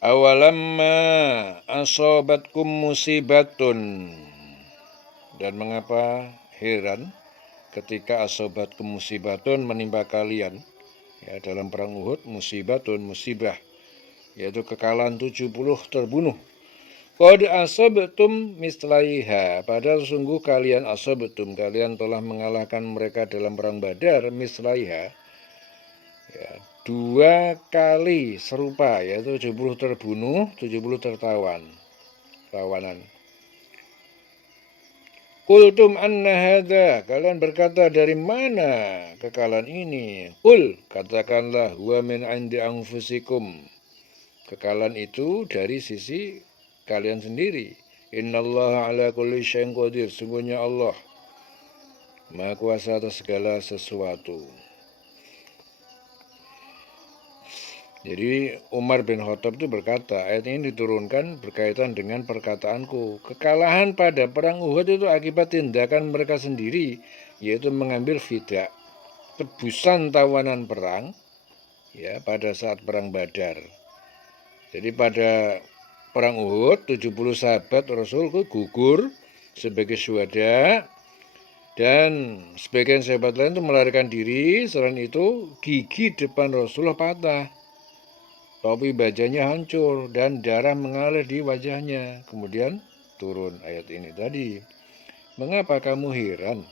Awalamma asobatkum musibatun. Dan mengapa heran ketika asobatkum musibatun menimpa kalian, ya, dalam perang Uhud, musibatun, musibah, yaitu kekalahan 70 terbunuh. Qad asabtum mislaiha, padahal sungguh kalian asabtum, kalian telah mengalahkan mereka dalam perang Badar, mislaiha, ya, 2 kali serupa, yaitu 70 terbunuh, 70 tawanan. Qultum anna hadza, kalian berkata dari mana kekalahan ini? Qul, katakanlah, huwa min indi anfusikum, kekalahan itu dari sisi kalian sendiri. Innallaha ala kulli syai'in qadir, sungguhnya Allah Maha Kuasa atas segala sesuatu. Jadi Umar bin Khattab itu berkata, ayat ini diturunkan berkaitan dengan perkataanku. Kekalahan pada perang Uhud itu akibat tindakan mereka sendiri, yaitu mengambil fidak, tebusan tawanan perang, ya, pada saat perang Badar. Jadi pada perang Uhud 70 sahabat Rasul gugur sebagai syuhada, dan sebagian sahabat lain itu melarikan diri. Selain itu gigi depan Rasulullah patah, topi bajanya hancur, dan darah mengalir di wajahnya. Kemudian turun ayat ini tadi. Mengapa kamu heran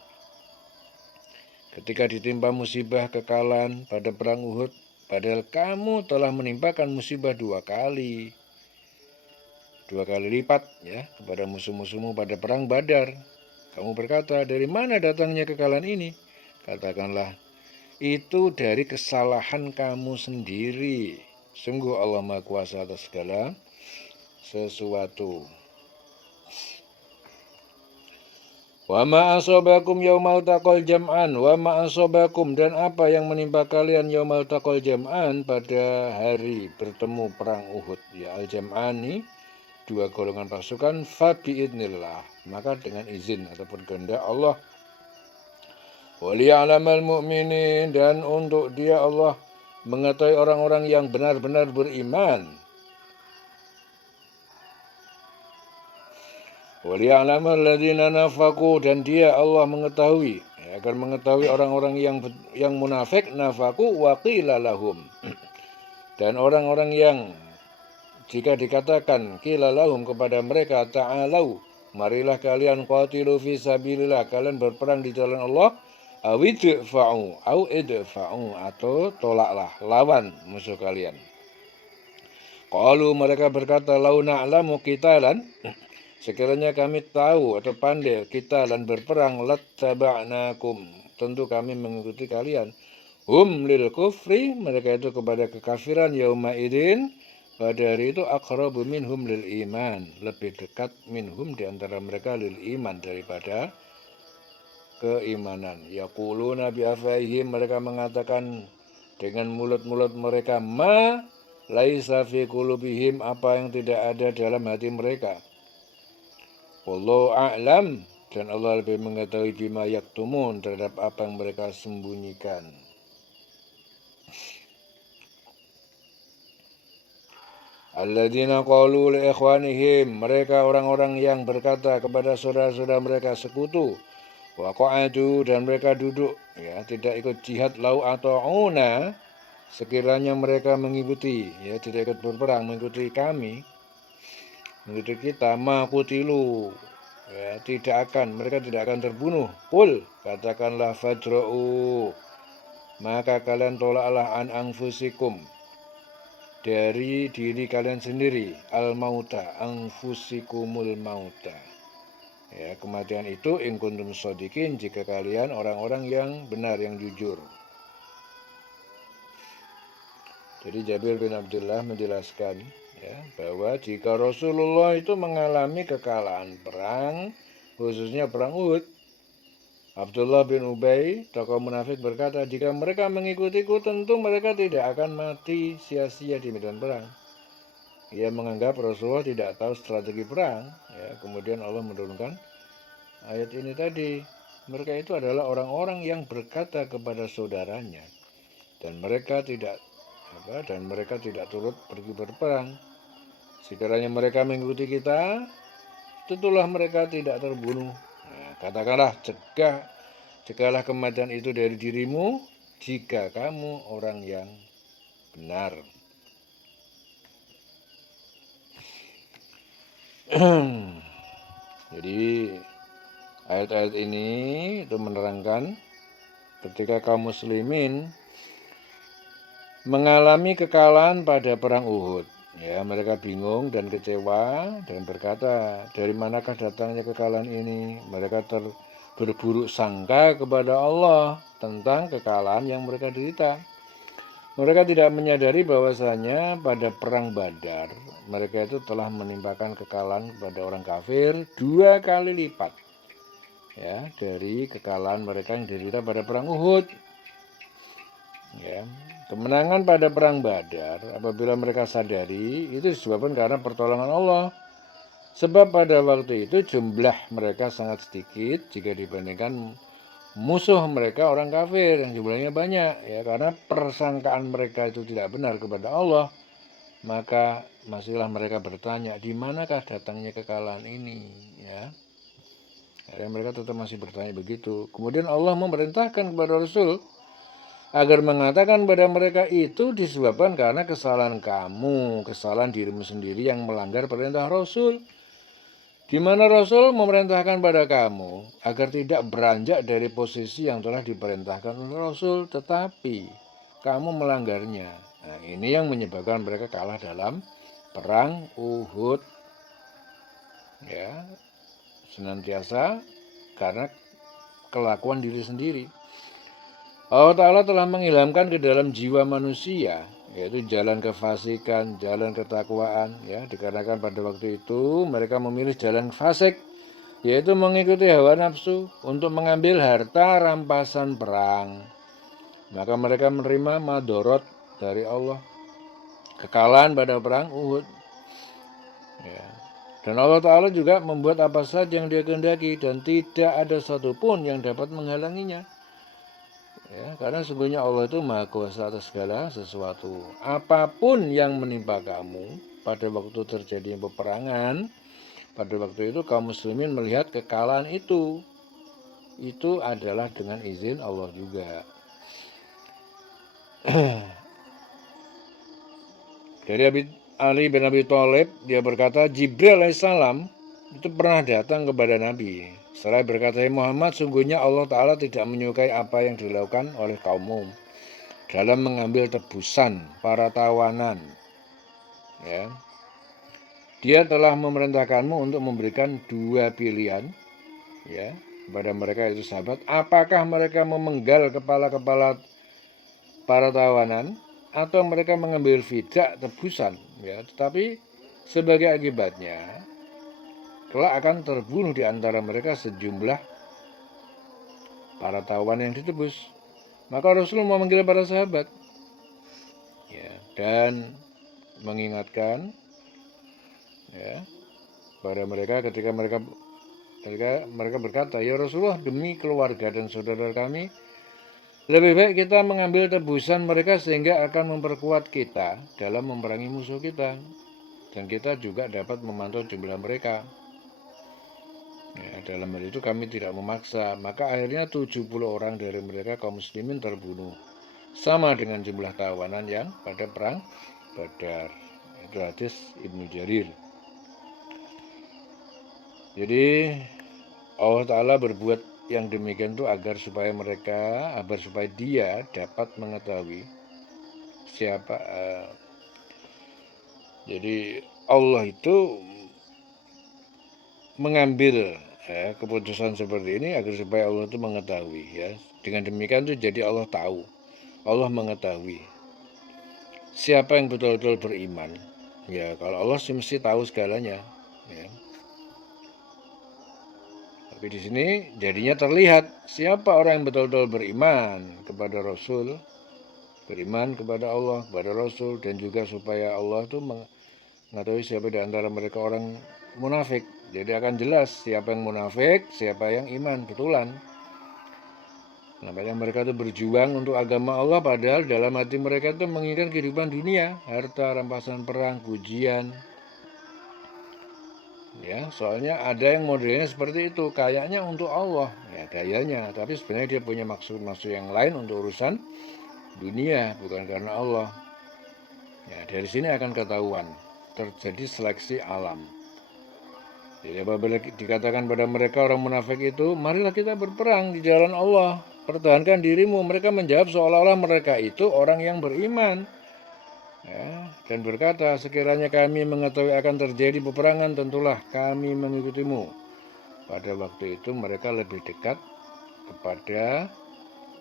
ketika ditimpa musibah kekalahan pada perang Uhud, padahal kamu telah menimpakan musibah 2 kali lipat, ya, kepada musuh-musuhmu pada perang Badar. Kamu berkata, dari mana datangnya kekalahan ini? Katakanlah, itu dari kesalahan kamu sendiri. Sungguh Allah Maha Kuasa atas segala sesuatu. Wa ma asobakum yaumal taqal jam'an, wa ma asobakum, dan apa yang menimpa kalian yaumal taqal jam'an, pada hari bertemu perang Uhud, ya, al-jam'ani, 2 golongan pasukan, fa biidnillah, maka dengan izin ataupun kehendak Allah. Wa liya'lamal mu'minin, dan untuk dia Allah mengetahui orang-orang yang benar-benar beriman. Waliya'lamal ladzina nafaqu, dan dia Allah mengetahui, akan mengetahui orang-orang yang munafik, nafaku wa qila lahum, dan orang-orang yang jika dikatakan qila lahum kepada mereka, ta'alau, marilah kalian qatilu fi sabilillah, kalian berperang di jalan Allah, awidfa'u au idfa'u, atau tolaklah, lawan musuh kalian. Qalu, mereka berkata, lau na'lamu qitalan, sekiranya kami tahu atau pandai kita dan berperang, lattaba'nakum, tentu kami mengikuti kalian. Hum lil kufri, mereka itu kepada kekafiran, yauma idin, pada hari itu, aqrabu minhum lil iman, lebih dekat minhum, diantara mereka, lil iman, daripada keimanan. Yaquluna bi afwahihim, mereka mengatakan dengan mulut-mulut mereka, ma laisa fi qulubihim, apa yang tidak ada dalam hati mereka. Wallahu a'lam, dan Allah lebih mengetahui bima yaktumun, terhadap apa yang mereka sembunyikan. Alladzina qalu li ikhwanihim, mereka orang-orang yang berkata kepada saudara-saudara mereka sekutu, wa qa'adu, dan mereka duduk, ya, tidak ikut jihad, lau ata'una, sekiranya mereka mengikuti, ya, tidak ikut berperang, mengikuti kami, mengikuti kita, ma qutilu, ya, mereka tidak akan terbunuh. Qul, katakanlah, fadra'u, maka kalian tolaklah, an anfusikum, dari diri kalian sendiri, al-mauta, anfusikumul mauta, ya, kematian itu, in kuntum shodikin, jika kalian orang-orang yang benar, yang jujur. Jadi Jabir bin Abdullah menjelaskan, ya, bahwa jika Rasulullah itu mengalami kekalahan perang, khususnya perang Uhud, Abdullah bin Ubay, tokoh munafik, berkata, jika mereka mengikutiku, tentu mereka tidak akan mati sia-sia di medan perang. Ia menganggap Rasulullah tidak tahu strategi perang, ya. Kemudian Allah menurunkan ayat ini tadi. Mereka itu adalah orang-orang yang berkata kepada saudaranya, dan mereka tidak turut pergi berperang. Sekiranya mereka mengikuti kita, tentulah mereka tidak terbunuh. Nah, katakanlah, cegahlah kematian itu dari dirimu jika kamu orang yang benar. Jadi ayat-ayat ini itu menerangkan ketika kaum muslimin mengalami kekalahan pada perang Uhud, ya mereka bingung dan kecewa dan berkata, dari manakah datangnya kekalahan ini? Mereka berburuk sangka kepada Allah tentang kekalahan yang mereka derita. Mereka tidak menyadari bahwasanya pada perang Badar mereka itu telah menimpakan kekalahan kepada orang kafir 2 kali lipat, ya, dari kekalahan mereka yang diderita pada perang Uhud. Ya, kemenangan pada perang Badar apabila mereka sadari itu disebabkan karena pertolongan Allah. Sebab pada waktu itu jumlah mereka sangat sedikit jika dibandingkan musuh mereka orang kafir yang jumlahnya banyak, ya, karena persangkaan mereka itu tidak benar kepada Allah, maka masihlah mereka bertanya, di manakah datangnya kekalahan ini, ya. Dan mereka tetap masih bertanya begitu. Kemudian Allah memerintahkan kepada Rasul agar mengatakan pada mereka itu disebabkan karena kesalahan kamu, kesalahan dirimu sendiri yang melanggar perintah Rasul. Di mana Rasul memerintahkan pada kamu agar tidak beranjak dari posisi yang telah diperintahkan oleh Rasul, tetapi kamu melanggarnya. Nah, ini yang menyebabkan mereka kalah dalam perang Uhud. Ya, senantiasa karena kelakuan diri sendiri. Allah Ta'ala telah mengilhamkan ke dalam jiwa manusia, yaitu jalan kefasikan, jalan ketakwaan, ya, dikarenakan pada waktu itu mereka memilih jalan fasik, yaitu mengikuti hawa nafsu untuk mengambil harta rampasan perang. Maka mereka menerima madorot dari Allah, kekalahan pada perang Uhud. Ya. Dan Allah Ta'ala juga membuat apa saja yang Dia kehendaki dan tidak ada satupun yang dapat menghalanginya. Ya, karena sungguhnya Allah itu maha kuasa atas segala sesuatu. Apapun yang menimpa kamu pada waktu terjadi peperangan, pada waktu itu kaum muslimin melihat kekalahan itu adalah dengan izin Allah juga. Dari Ali bin Abi Thalib, dia berkata, Jibril alaihissalam itu pernah datang kepada Nabi. Setelah berkata, Muhammad, sungguhnya Allah Ta'ala tidak menyukai apa yang dilakukan oleh kaummu dalam mengambil tebusan para tawanan. Ya. Dia telah memerintahkanmu untuk memberikan 2 pilihan, ya, kepada mereka itu sahabat. Apakah mereka memenggal kepala-kepala para tawanan atau mereka mengambil fidak tebusan, ya, tetapi sebagai akibatnya kelak akan terbunuh di antara mereka sejumlah para tawanan yang ditebus. Maka Rasulullah memanggil para sahabat, ya, dan mengingatkan, ya, pada mereka ketika mereka berkata, ya Rasulullah, demi keluarga dan saudara kami, lebih baik kita mengambil tebusan mereka sehingga akan memperkuat kita dalam memerangi musuh kita. Dan kita juga dapat memantau jumlah mereka. Ya, dalam hal itu kami tidak memaksa. Maka akhirnya 70 orang dari mereka kaum muslimin terbunuh. Sama dengan jumlah tawanan yang pada perang Badar. Itu hadis Ibnu Jarir. Jadi Allah Ta'ala berbuat yang demikian itu agar supaya dia dapat mengetahui siapa. Jadi Allah itu mengambil, ya, keputusan seperti ini agar supaya Allah itu mengetahui, ya. Dengan demikian itu jadi Allah tahu, Allah mengetahui siapa yang betul-betul beriman. Ya, kalau Allah sih mesti tahu segalanya, ya. Tapi di sini jadinya terlihat siapa orang yang betul-betul beriman kepada Rasul, beriman kepada Allah, kepada Rasul, dan juga supaya Allah itu mengetahui siapa di antara mereka orang munafik. Jadi akan jelas siapa yang munafik, siapa yang iman betulan. Nampaknya mereka itu berjuang untuk agama Allah, padahal dalam hati mereka itu menginginkan kehidupan dunia, harta, rampasan perang, pujian, Ya, soalnya ada yang modelnya seperti itu, kayaknya untuk Allah, ya gayanya, tapi sebenarnya dia punya maksud-maksud yang lain untuk urusan dunia, bukan karena Allah. Ya, dari sini akan ketahuan terjadi seleksi alam. Jadi apabila dikatakan pada mereka orang munafik itu, marilah kita berperang di jalan Allah, pertahankan dirimu. Mereka menjawab seolah-olah mereka itu orang yang beriman. Ya, dan berkata, sekiranya kami mengetahui akan terjadi peperangan, tentulah kami mengikutimu. Pada waktu itu mereka lebih dekat kepada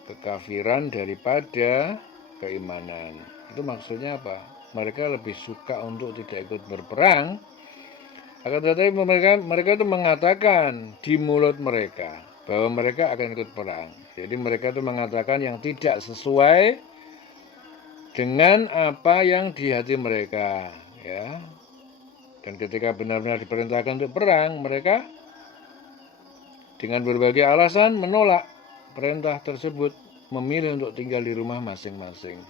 kekafiran daripada keimanan. Itu maksudnya apa? Mereka lebih suka untuk tidak ikut berperang. Akan tetapi mereka itu mengatakan di mulut mereka bahwa mereka akan ikut perang. Jadi mereka itu mengatakan yang tidak sesuai dengan apa yang di hati mereka, ya. Dan ketika benar-benar diperintahkan untuk perang, mereka dengan berbagai alasan menolak perintah tersebut, memilih untuk tinggal di rumah masing-masing.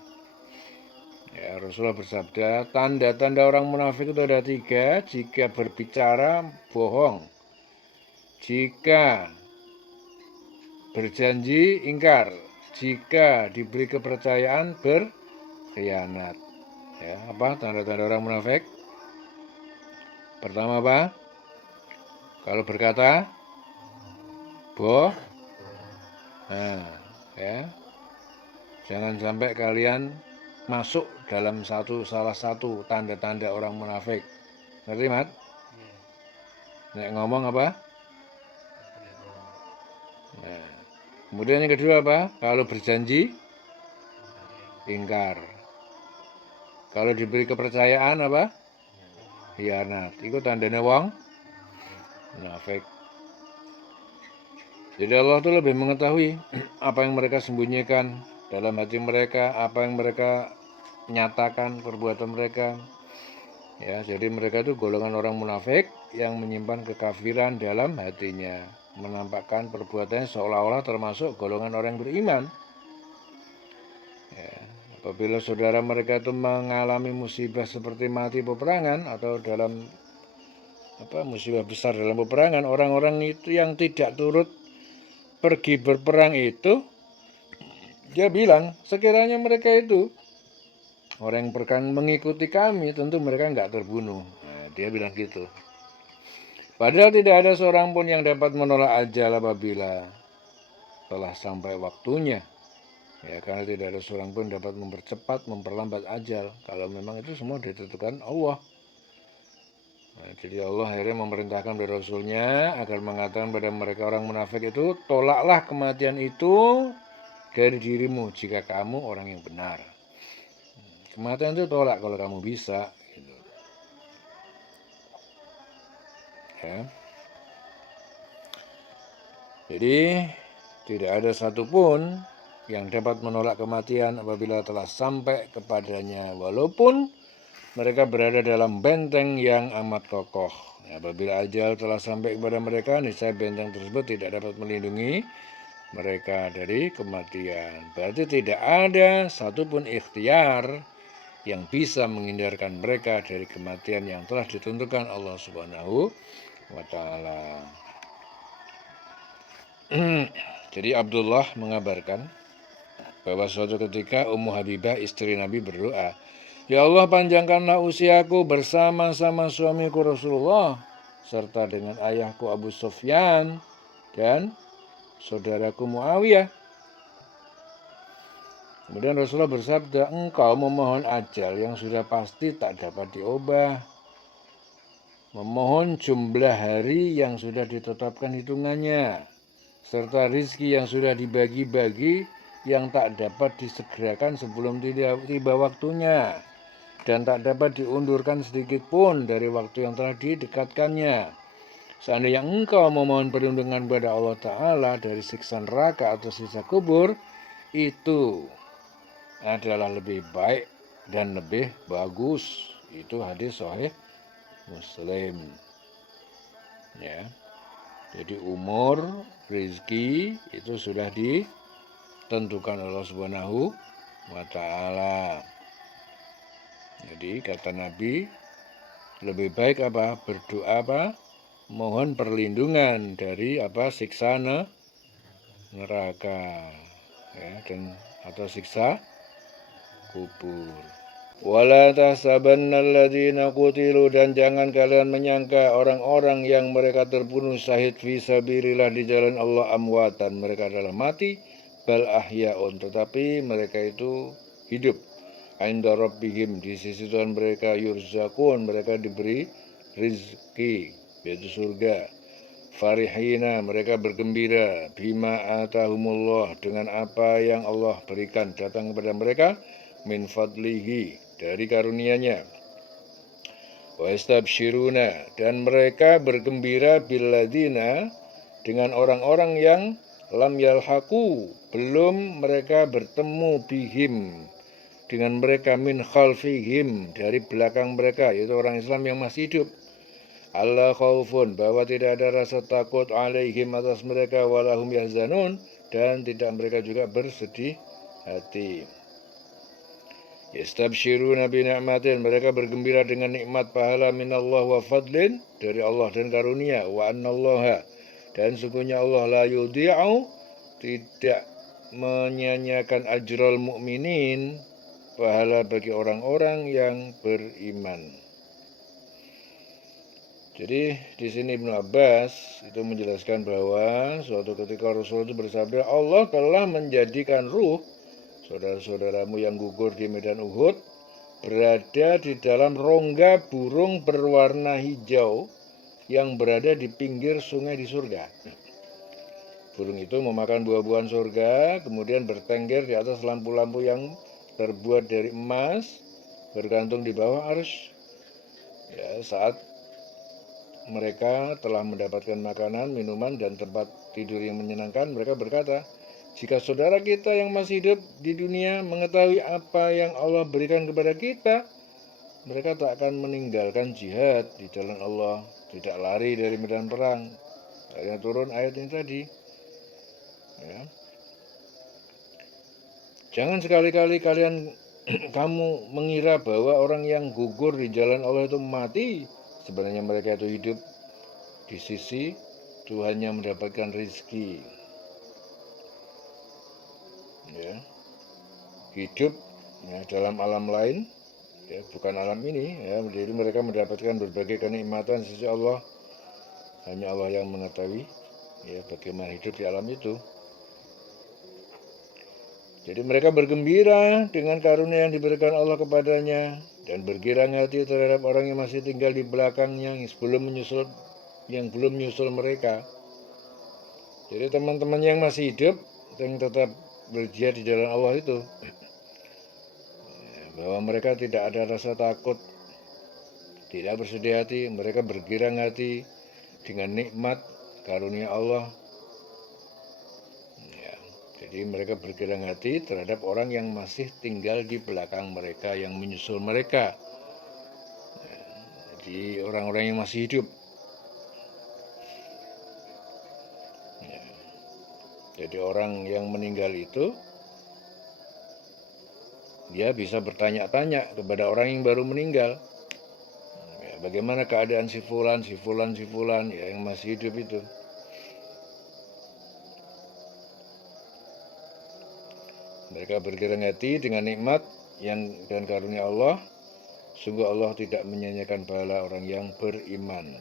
Ya, Rasulullah bersabda, tanda-tanda orang munafik itu ada 3. Jika berbicara, bohong. Jika berjanji, ingkar. Jika diberi kepercayaan, berkhianat. Ya, apa tanda-tanda orang munafik? Pertama apa? Kalau berkata, nah, ya, jangan sampai kalian masuk dalam salah satu tanda-tanda orang munafik. Ngerti, Mat? Nek ngomong apa? Nah, kemudian yang kedua apa? Kalau berjanji, ingkar. Kalau diberi kepercayaan apa? Khianat. Itu tandanya wong munafik. Jadi Allah itu lebih mengetahui apa yang mereka sembunyikan dalam hati mereka, apa yang mereka nyatakan perbuatan mereka. Ya, jadi mereka itu golongan orang munafik yang menyimpan kekafiran dalam hatinya, menampakkan perbuatannya seolah-olah termasuk golongan orang beriman. Ya, apabila saudara mereka itu mengalami musibah seperti mati peperangan atau dalam musibah besar dalam peperangan, orang-orang itu yang tidak turut pergi berperang itu, dia bilang sekiranya mereka itu orang yang berperang mengikuti kami, tentu mereka nggak terbunuh. Nah, dia bilang gitu. Padahal tidak ada seorang pun yang dapat menolak ajal apabila telah sampai waktunya. Ya, karena tidak ada seorang pun dapat mempercepat, memperlambat ajal. Kalau memang itu semua ditentukan Allah. Nah, jadi Allah akhirnya memerintahkan kepada Rasulnya agar mengatakan pada mereka orang munafik itu, tolaklah kematian itu dari dirimu jika kamu orang yang benar. Kematian itu tolak kalau kamu bisa. Gitu. Ya. Jadi tidak ada satupun yang dapat menolak kematian apabila telah sampai kepadanya, walaupun mereka berada dalam benteng yang amat kokoh. Apabila ajal telah sampai kepada mereka, niscaya benteng tersebut tidak dapat melindungi mereka dari kematian. Berarti tidak ada satupun ikhtiar yang bisa menghindarkan mereka dari kematian yang telah ditentukan Allah Subhanahu wa Ta'ala. Jadi Abdullah mengabarkan bahwa suatu ketika Ummu Habibah istri Nabi berdoa, ya Allah, panjangkanlah usiaku bersama-sama suamiku Rasulullah serta dengan ayahku Abu Sufyan dan saudaraku Muawiyah. Kemudian Rasulullah bersabda, engkau memohon ajal yang sudah pasti tak dapat diubah, memohon jumlah hari yang sudah ditetapkan hitungannya, serta rizki yang sudah dibagi-bagi yang tak dapat disegerakan sebelum tiba waktunya, dan tak dapat diundurkan sedikit pun dari waktu yang telah didekatkannya. Seandainya engkau memohon perlindungan kepada Allah Ta'ala dari siksa neraka atau siksa kubur, itu adalah lebih baik dan lebih bagus. Itu hadis sahih Muslim. Ya. Jadi umur, rezeki itu sudah ditentukan Allah Subhanahu wa Ta'ala. Jadi kata Nabi, lebih baik apa? Berdoa apa? mohon perlindungan dari siksa neraka, ya, dan atau siksa kubur. Wala tahsabannalladzina qutilu, dan jangan kalian menyangka orang-orang yang mereka terbunuh syahid fi sabilillah di jalan Allah amwatan, mereka adalah mati, bal ahyaun, tetapi mereka itu hidup. Inda rabbihim, di sisi Tuhan mereka, yurzakun, mereka diberi rizki, yaitu surga. Farihina, mereka bergembira, bima atahumullah, dengan apa yang Allah berikan datang kepada mereka, min fadlihi, dari karunia-Nya. Wa istabsyiruna, dan mereka bergembira billadzina, dengan orang-orang yang lam yalhaqu, belum mereka bertemu bihim, dengan mereka, min khalfihim, dari belakang mereka, yaitu orang Islam yang masih hidup. Allah khaufun, bahwa tidak ada rasa takut, alaihim, atas mereka, walahum yahzanun, dan tidak mereka juga bersedih hati. Yastabsyiruna bi ni'matin, mereka bergembira dengan nikmat pahala minallah wa fadlin, dari Allah dan karunia, wa annallaha, dan sungguhnya Allah la yudhi'u, tidak menyanyiakan ajral mukminin, pahala bagi orang-orang yang beriman. Jadi di sini Ibnu Abbas itu menjelaskan bahwa suatu ketika Rasul itu bersabda, Allah telah menjadikan ruh saudara-saudaramu yang gugur di medan Uhud berada di dalam rongga burung berwarna hijau yang berada di pinggir sungai di surga. Burung itu memakan buah-buahan surga, kemudian bertengger di atas lampu-lampu yang terbuat dari emas, bergantung di bawah arsy. Ya, saat mereka telah mendapatkan makanan, minuman, dan tempat tidur yang menyenangkan, mereka berkata, jika saudara kita yang masih hidup di dunia mengetahui apa yang Allah berikan kepada kita, mereka tak akan meninggalkan jihad di jalan Allah, tidak lari dari medan perang. Akhirnya turun ayat yang tadi. Ya. Jangan sekali-kali kamu mengira bahwa orang yang gugur di jalan Allah itu mati. Sebenarnya mereka itu hidup di sisi Tuhan yang mendapatkan rezeki. Ya. Hidup ya, dalam alam lain, ya, bukan alam ini, ya. Jadi mereka mendapatkan berbagai kenikmatan sisi Allah. Hanya Allah yang mengetahui ya bagaimana hidup di alam itu. Jadi mereka bergembira dengan karunia yang diberikan Allah kepadanya, dan bergirang hati terhadap orang yang masih tinggal di belakangnya, yang belum menyusul mereka. Jadi teman-teman yang masih hidup yang tetap berjihad di jalan Allah itu, bahwa mereka tidak ada rasa takut, tidak bersedih hati, mereka bergirang hati dengan nikmat karunia Allah. Ya, jadi mereka bergirang hati terhadap orang yang masih tinggal di belakang mereka, yang menyusul mereka. Ya, jadi orang-orang yang masih hidup. Ya, jadi orang yang meninggal itu, dia bisa bertanya-tanya kepada orang yang baru meninggal, ya, bagaimana keadaan si fulan ya, yang masih hidup itu. Mereka bergirang hati dengan nikmat yang dan karunia Allah. Sungguh Allah tidak menyanyiakan pahala orang yang beriman.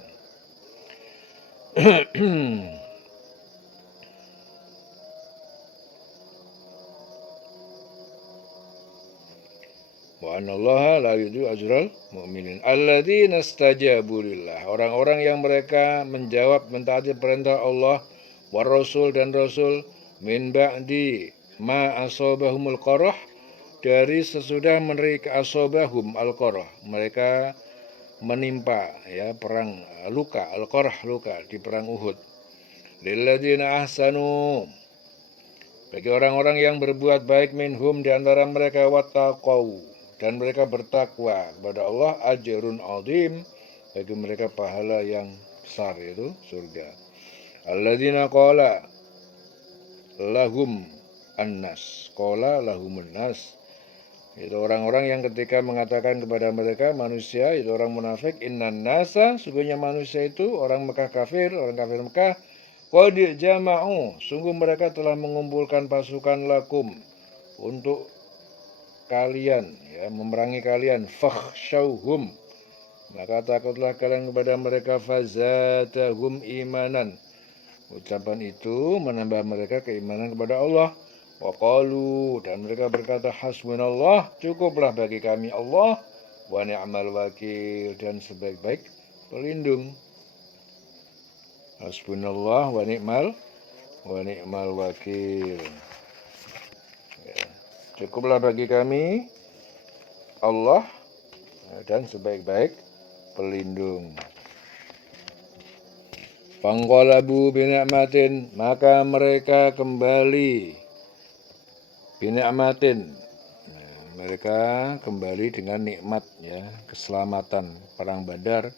Wa anallaha la yudhi'u ajral mu'minin alladzina istajabu lillah, orang-orang yang mereka menjawab mentaati perintah Allah, war rasul dan rasul, min ba'di ma asabahumul qarah, dari sesudah mereka asobahum al-qarah, mereka menimpa ya perang luka, al-qarah luka di perang Uhud. Lilladzina ahsanu, bagi orang-orang yang berbuat baik, minhum di antara mereka, wattaqau, dan mereka bertakwa kepada Allah, ajrun azim, bagi mereka pahala yang besar, yaitu surga. Alladzina qala lahum annas, qala lahumun nas, Itu orang-orang yang ketika mengatakan kepada mereka manusia, itu orang munafik, innan nasa, sungguhnya manusia itu orang Mekah kafir, orang kafir Mekah, qad jama'u, sungguh mereka telah mengumpulkan pasukan lakum untuk kalian, ya, memerangi kalian, fakhshawhum, maka takutlah kalian kepada mereka, fazadahum imanan. Ucapan itu menambah mereka keimanan kepada Allah. Waqalu, dan mereka berkata, hasbunallah, cukuplah bagi kami Allah, wa ni'mal wakil, dan sebaik-baik pelindung. Hasbunallah wa ni'mal wakil. Ya. Cukuplah bagi kami Allah dan sebaik-baik pelindung. Fangqalabu binikmatin, maka mereka kembali binikmatin, mereka kembali dengan nikmat, ya, keselamatan perang Badar.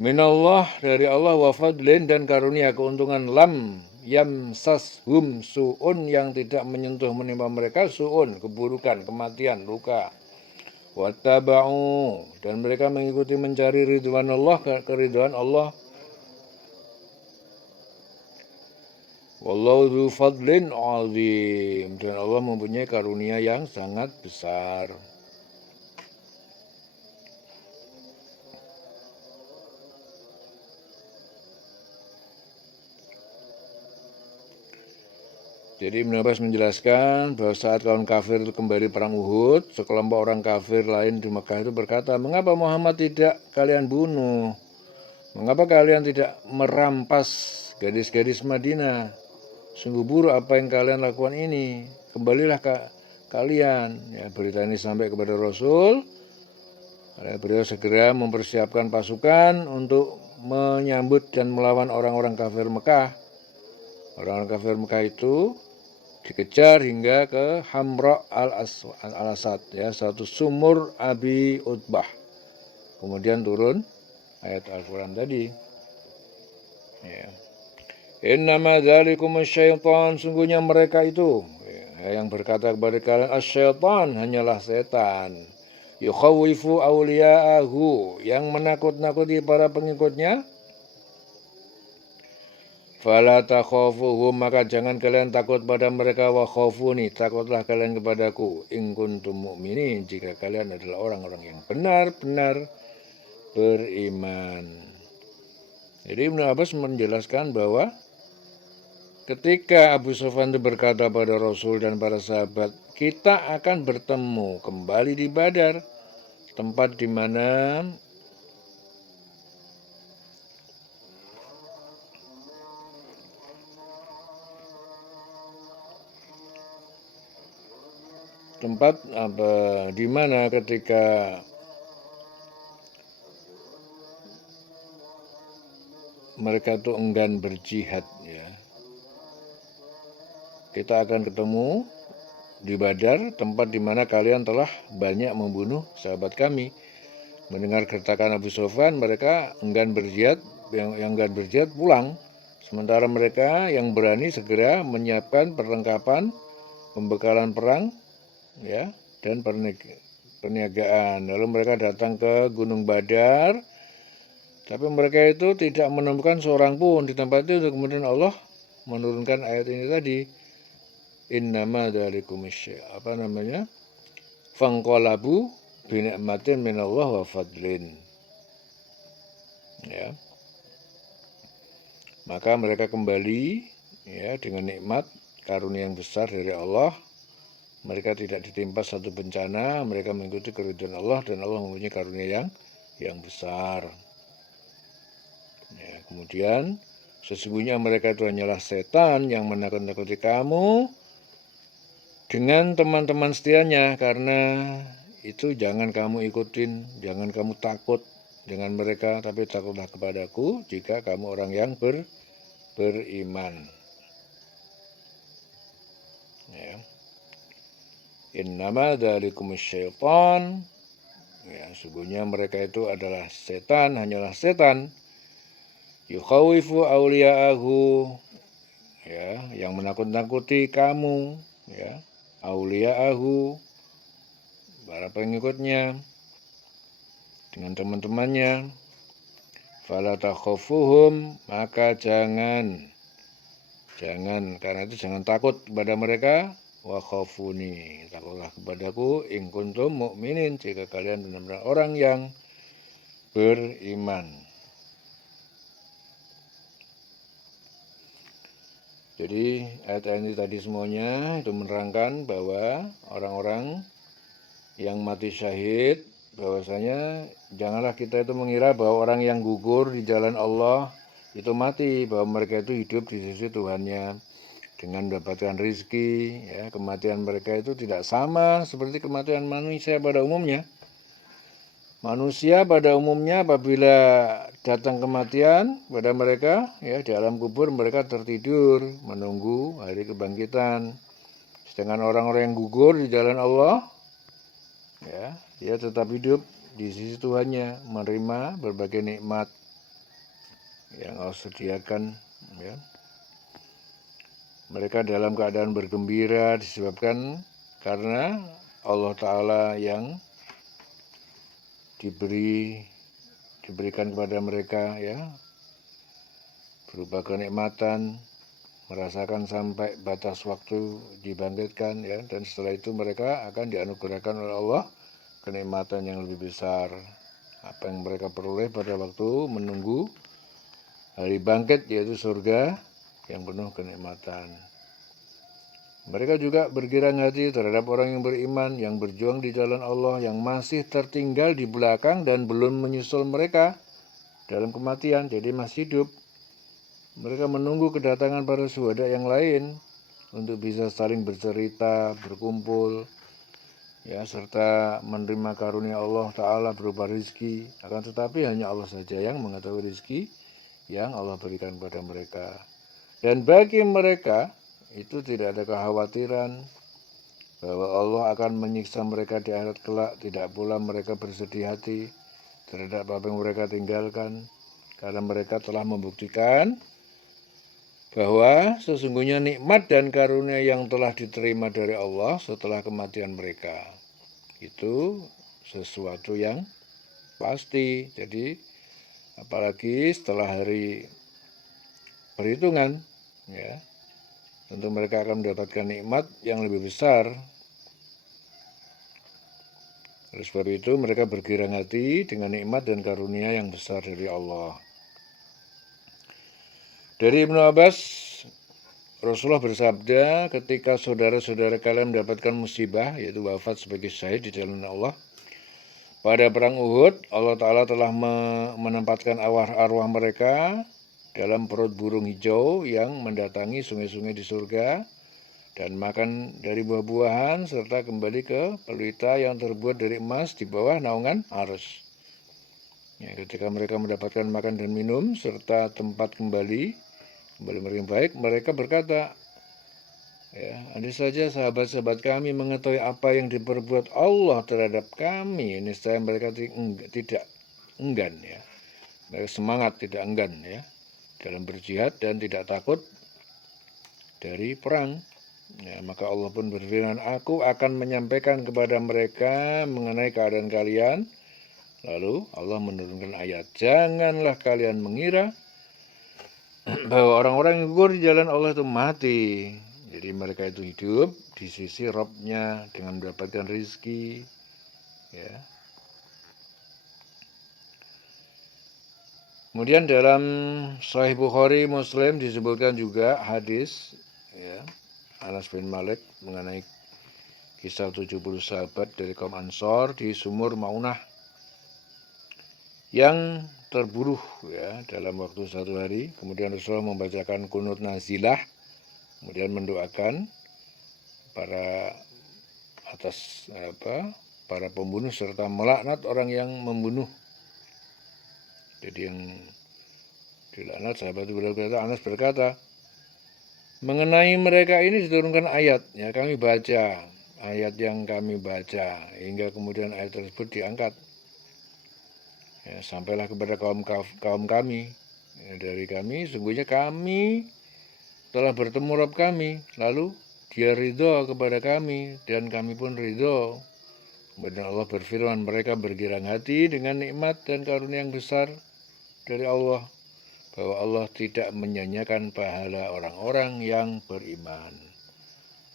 Minallah, dari Allah, wa fadlin, dan karunia, keuntungan, lam yamsashum su'un, yang tidak menyentuh menimpa mereka su'un, keburukan, kematian, luka. Wattaba'u, dan mereka mengikuti mencari ridwan Allah, keridhaan Allah. Wallahu dzu fadlin azim, dan Allah mempunyai karunia yang sangat besar. Jadi Ibnu Abbas menjelaskan bahwa saat kaum kafir itu kembali perang Uhud, sekelompok orang kafir lain di Mekah itu berkata, mengapa Muhammad tidak kalian bunuh? Mengapa kalian tidak merampas gadis-gadis Madinah? Sungguh buruk apa yang kalian lakukan ini. Kembalilah kalian. Ya, berita ini sampai kepada Rasul. Beliau segera mempersiapkan pasukan untuk menyambut dan melawan orang-orang kafir Mekah. Orang-orang kafir Mekah itu dikejar hingga ke Hamra al-Asad, ya, satu sumur Abi Utbah. Kemudian turun ayat Al-Quran tadi. Ya. Innama dzalikum syaitan, sungguhnya mereka itu, ya, yang berkata kepada kalian, asyaitan, hanyalah setan. Yukhawifu awliya'ahu, yang menakut-nakuti para pengikutnya. Fala takhafuhum, maka jangan kalian takut pada mereka, wa khafuni, takutlah kalian kepadaku, in kuntum mu'minin, jika kalian adalah orang-orang yang benar-benar beriman. Jadi Ibnu Abbas menjelaskan bahwa ketika Abu Sufyan itu berkata pada Rasul dan para sahabat, kita akan bertemu kembali di Badar, tempat di mana di mana ketika mereka itu enggan berjihad, ya. Kita akan ketemu di Badar, tempat di mana kalian telah banyak membunuh sahabat kami. Mendengar gertakan Abu Sufyan, mereka enggan berjihad, yang enggan berjihad pulang. Sementara mereka yang berani segera menyiapkan perlengkapan, pembekalan perang, ya, dan perniagaan. Lalu mereka datang ke Gunung Badar, tapi mereka itu tidak menemukan seorang pun di tempat itu. Kemudian Allah menurunkan ayat ini tadi, innama dzalikum fangqalabu binikmatin minallah wa fadlin, ya. Maka mereka kembali, ya, dengan nikmat karunia yang besar dari Allah. Mereka tidak ditimpa satu bencana, mereka mengikuti keridhaan Allah, dan Allah mempunyai karunia yang besar. Ya, kemudian sesungguhnya mereka itu hanyalah setan yang menakut-nakuti kamu dengan teman-teman setianya, karena itu jangan kamu ikutin, jangan kamu takut dengan mereka, tapi takutlah kepadaku jika kamu orang yang beriman. Ya. Innama dzalikum syaitan, ya, sungguhnya mereka itu adalah setan, hanyalah setan. Yukhawifu awliya'ahu, ya, yang menakut-nakuti kamu, ya, awliya'ahu, para pengikutnya, dengan teman-temannya. Fala takhafuhum, maka jangan karena itu jangan takut kepada mereka. Wa khafuni, takutlah kepadaku in kuntum mu'minin, jika kalian benar-benar orang yang beriman. Jadi ayat ini tadi semuanya itu menerangkan bahwa orang-orang yang mati syahid, bahwasanya janganlah kita itu mengira bahwa orang yang gugur di jalan Allah itu mati, bahwa mereka itu hidup di sisi Tuhannya dengan mendapatkan rizki. Ya, kematian mereka itu tidak sama seperti kematian manusia pada umumnya. Manusia pada umumnya apabila datang kematian pada mereka, ya, di alam kubur mereka tertidur menunggu hari kebangkitan. Sedangkan orang-orang yang gugur di jalan Allah, ya, dia tetap hidup di sisi Tuhannya, menerima berbagai nikmat yang Allah sediakan. Ya. Mereka dalam keadaan bergembira disebabkan karena Allah Ta'ala yang diberikan kepada mereka, ya, berupa kenikmatan, merasakan sampai batas waktu dibangkitkan, ya, dan setelah itu mereka akan dianugerahkan oleh Allah kenikmatan yang lebih besar. Apa yang mereka peroleh pada waktu menunggu hari bangkit, yaitu surga yang penuh kenikmatan. Mereka juga bergirang hati terhadap orang yang beriman, yang berjuang di jalan Allah, yang masih tertinggal di belakang dan belum menyusul mereka dalam kematian, jadi masih hidup. Mereka menunggu kedatangan para syuhada yang lain untuk bisa saling bercerita, berkumpul, ya, serta menerima karunia Allah Ta'ala berupa rizki. Akan tetapi hanya Allah saja yang mengetahui rizki yang Allah berikan kepada mereka. Dan bagi mereka itu tidak ada kekhawatiran bahwa Allah akan menyiksa mereka di akhirat kelak. Tidak pula mereka bersedih hati terhadap apa yang mereka tinggalkan, karena mereka telah membuktikan bahwa sesungguhnya nikmat dan karunia yang telah diterima dari Allah setelah kematian mereka itu sesuatu yang pasti. Jadi apalagi setelah hari perhitungan, ya, tentu mereka akan mendapatkan nikmat yang lebih besar. Oleh sebab itu mereka bergirang hati dengan nikmat dan karunia yang besar dari Allah. Dari Ibnu Abbas, Rasulullah bersabda, ketika saudara-saudara kalian mendapatkan musibah, yaitu wafat sebagai syahid di jalan Allah, pada perang Uhud, Allah Ta'ala telah menempatkan arwah mereka dalam perut burung hijau yang mendatangi sungai-sungai di surga dan makan dari buah-buahan serta kembali ke pelita yang terbuat dari emas di bawah naungan arus. Ya, ketika mereka mendapatkan makan dan minum serta tempat kembali mereka yang baik, mereka berkata, ya, andai saja sahabat-sahabat kami mengetahui apa yang diperbuat Allah terhadap kami, niscaya mereka tidak enggan, ya. Mereka semangat, tidak enggan, ya, dalam berjihad dan tidak takut dari perang. Ya, maka Allah pun berfirman, aku akan menyampaikan kepada mereka mengenai keadaan kalian. Lalu Allah menurunkan ayat, janganlah kalian mengira bahwa orang-orang yang gugur di jalan Allah itu mati. Jadi mereka itu hidup di sisi Rabb-nya dengan mendapatkan rizki, ya. Kemudian dalam Sahih Bukhari Muslim disebutkan juga hadis, ya, Anas bin Malik mengenai kisah 70 sahabat dari kaum Ansor di sumur Maunah yang terbunuh, ya, dalam waktu satu hari. Kemudian Rasulullah membacakan kunut nazilah, kemudian mendoakan para pembunuh serta melaknat orang yang membunuh. Jadi yang dilaknat sahabat itu berkata, Anas berkata, mengenai mereka ini diturunkan ayat, ya, kami baca ayat yang kami baca hingga kemudian ayat tersebut diangkat, ya, sampailah kepada kaum kami, ya, dari kami sungguhnya kami telah bertemu Rabb kami, lalu dia ridho kepada kami dan kami pun ridho. Benar Allah berfirman, mereka bergirang hati dengan nikmat dan karunia yang besar dari Allah, bahwa Allah tidak menyanyiakan pahala orang-orang yang beriman.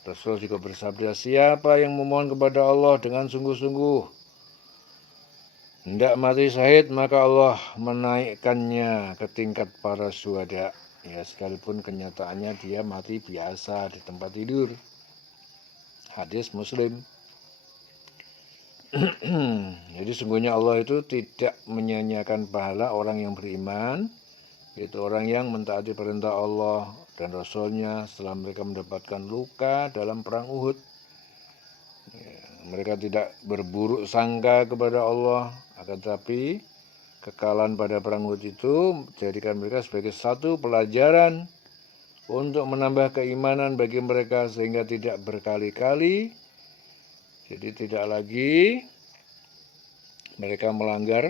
Rasul juga bersabda, siapa yang memohon kepada Allah dengan sungguh-sungguh hendak mati syahid, maka Allah menaikkannya ke tingkat para syuhada. Ya, sekalipun kenyataannya dia mati biasa di tempat tidur. Hadis Muslim. Jadi sungguhnya Allah itu tidak menyanyiakan pahala orang yang beriman, yaitu orang yang mentaati perintah Allah dan Rasulnya setelah mereka mendapatkan luka dalam perang Uhud. Ya, mereka tidak berburuk sangka kepada Allah, akan tetapi kekalahan pada perang Uhud itu menjadikan mereka sebagai satu pelajaran untuk menambah keimanan bagi mereka sehingga tidak berkali-kali. Jadi tidak lagi mereka melanggar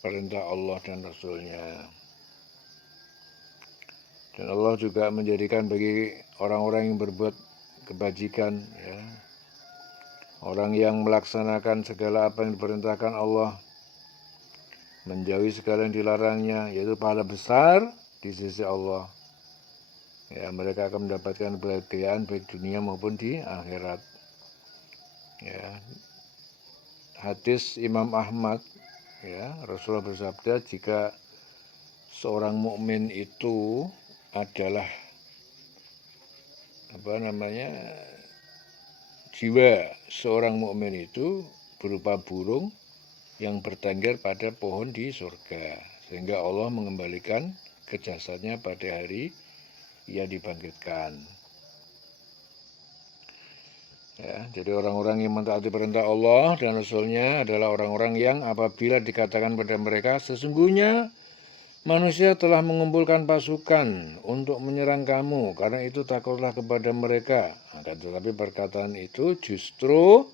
perintah Allah dan Rasul-Nya. Dan Allah juga menjadikan bagi orang-orang yang berbuat kebajikan, ya, orang yang melaksanakan segala apa yang diperintahkan Allah, menjauhi segala yang dilarangnya, yaitu pahala besar di sisi Allah. Ya, mereka akan mendapatkan kebahagiaan baik dunia maupun di akhirat. Ya, hadis Imam Ahmad, ya, Rasulullah bersabda, jika seorang mukmin itu adalah jiwa seorang mukmin itu berupa burung yang bertengger pada pohon di surga, sehingga Allah mengembalikan ke jasadnya pada hari ia dibangkitkan. Ya, jadi orang-orang yang mentaati perintah Allah dan Rasul-Nya adalah orang-orang yang apabila dikatakan pada mereka, sesungguhnya manusia telah mengumpulkan pasukan untuk menyerang kamu, karena itu takutlah kepada mereka. Akan tetapi perkataan itu justru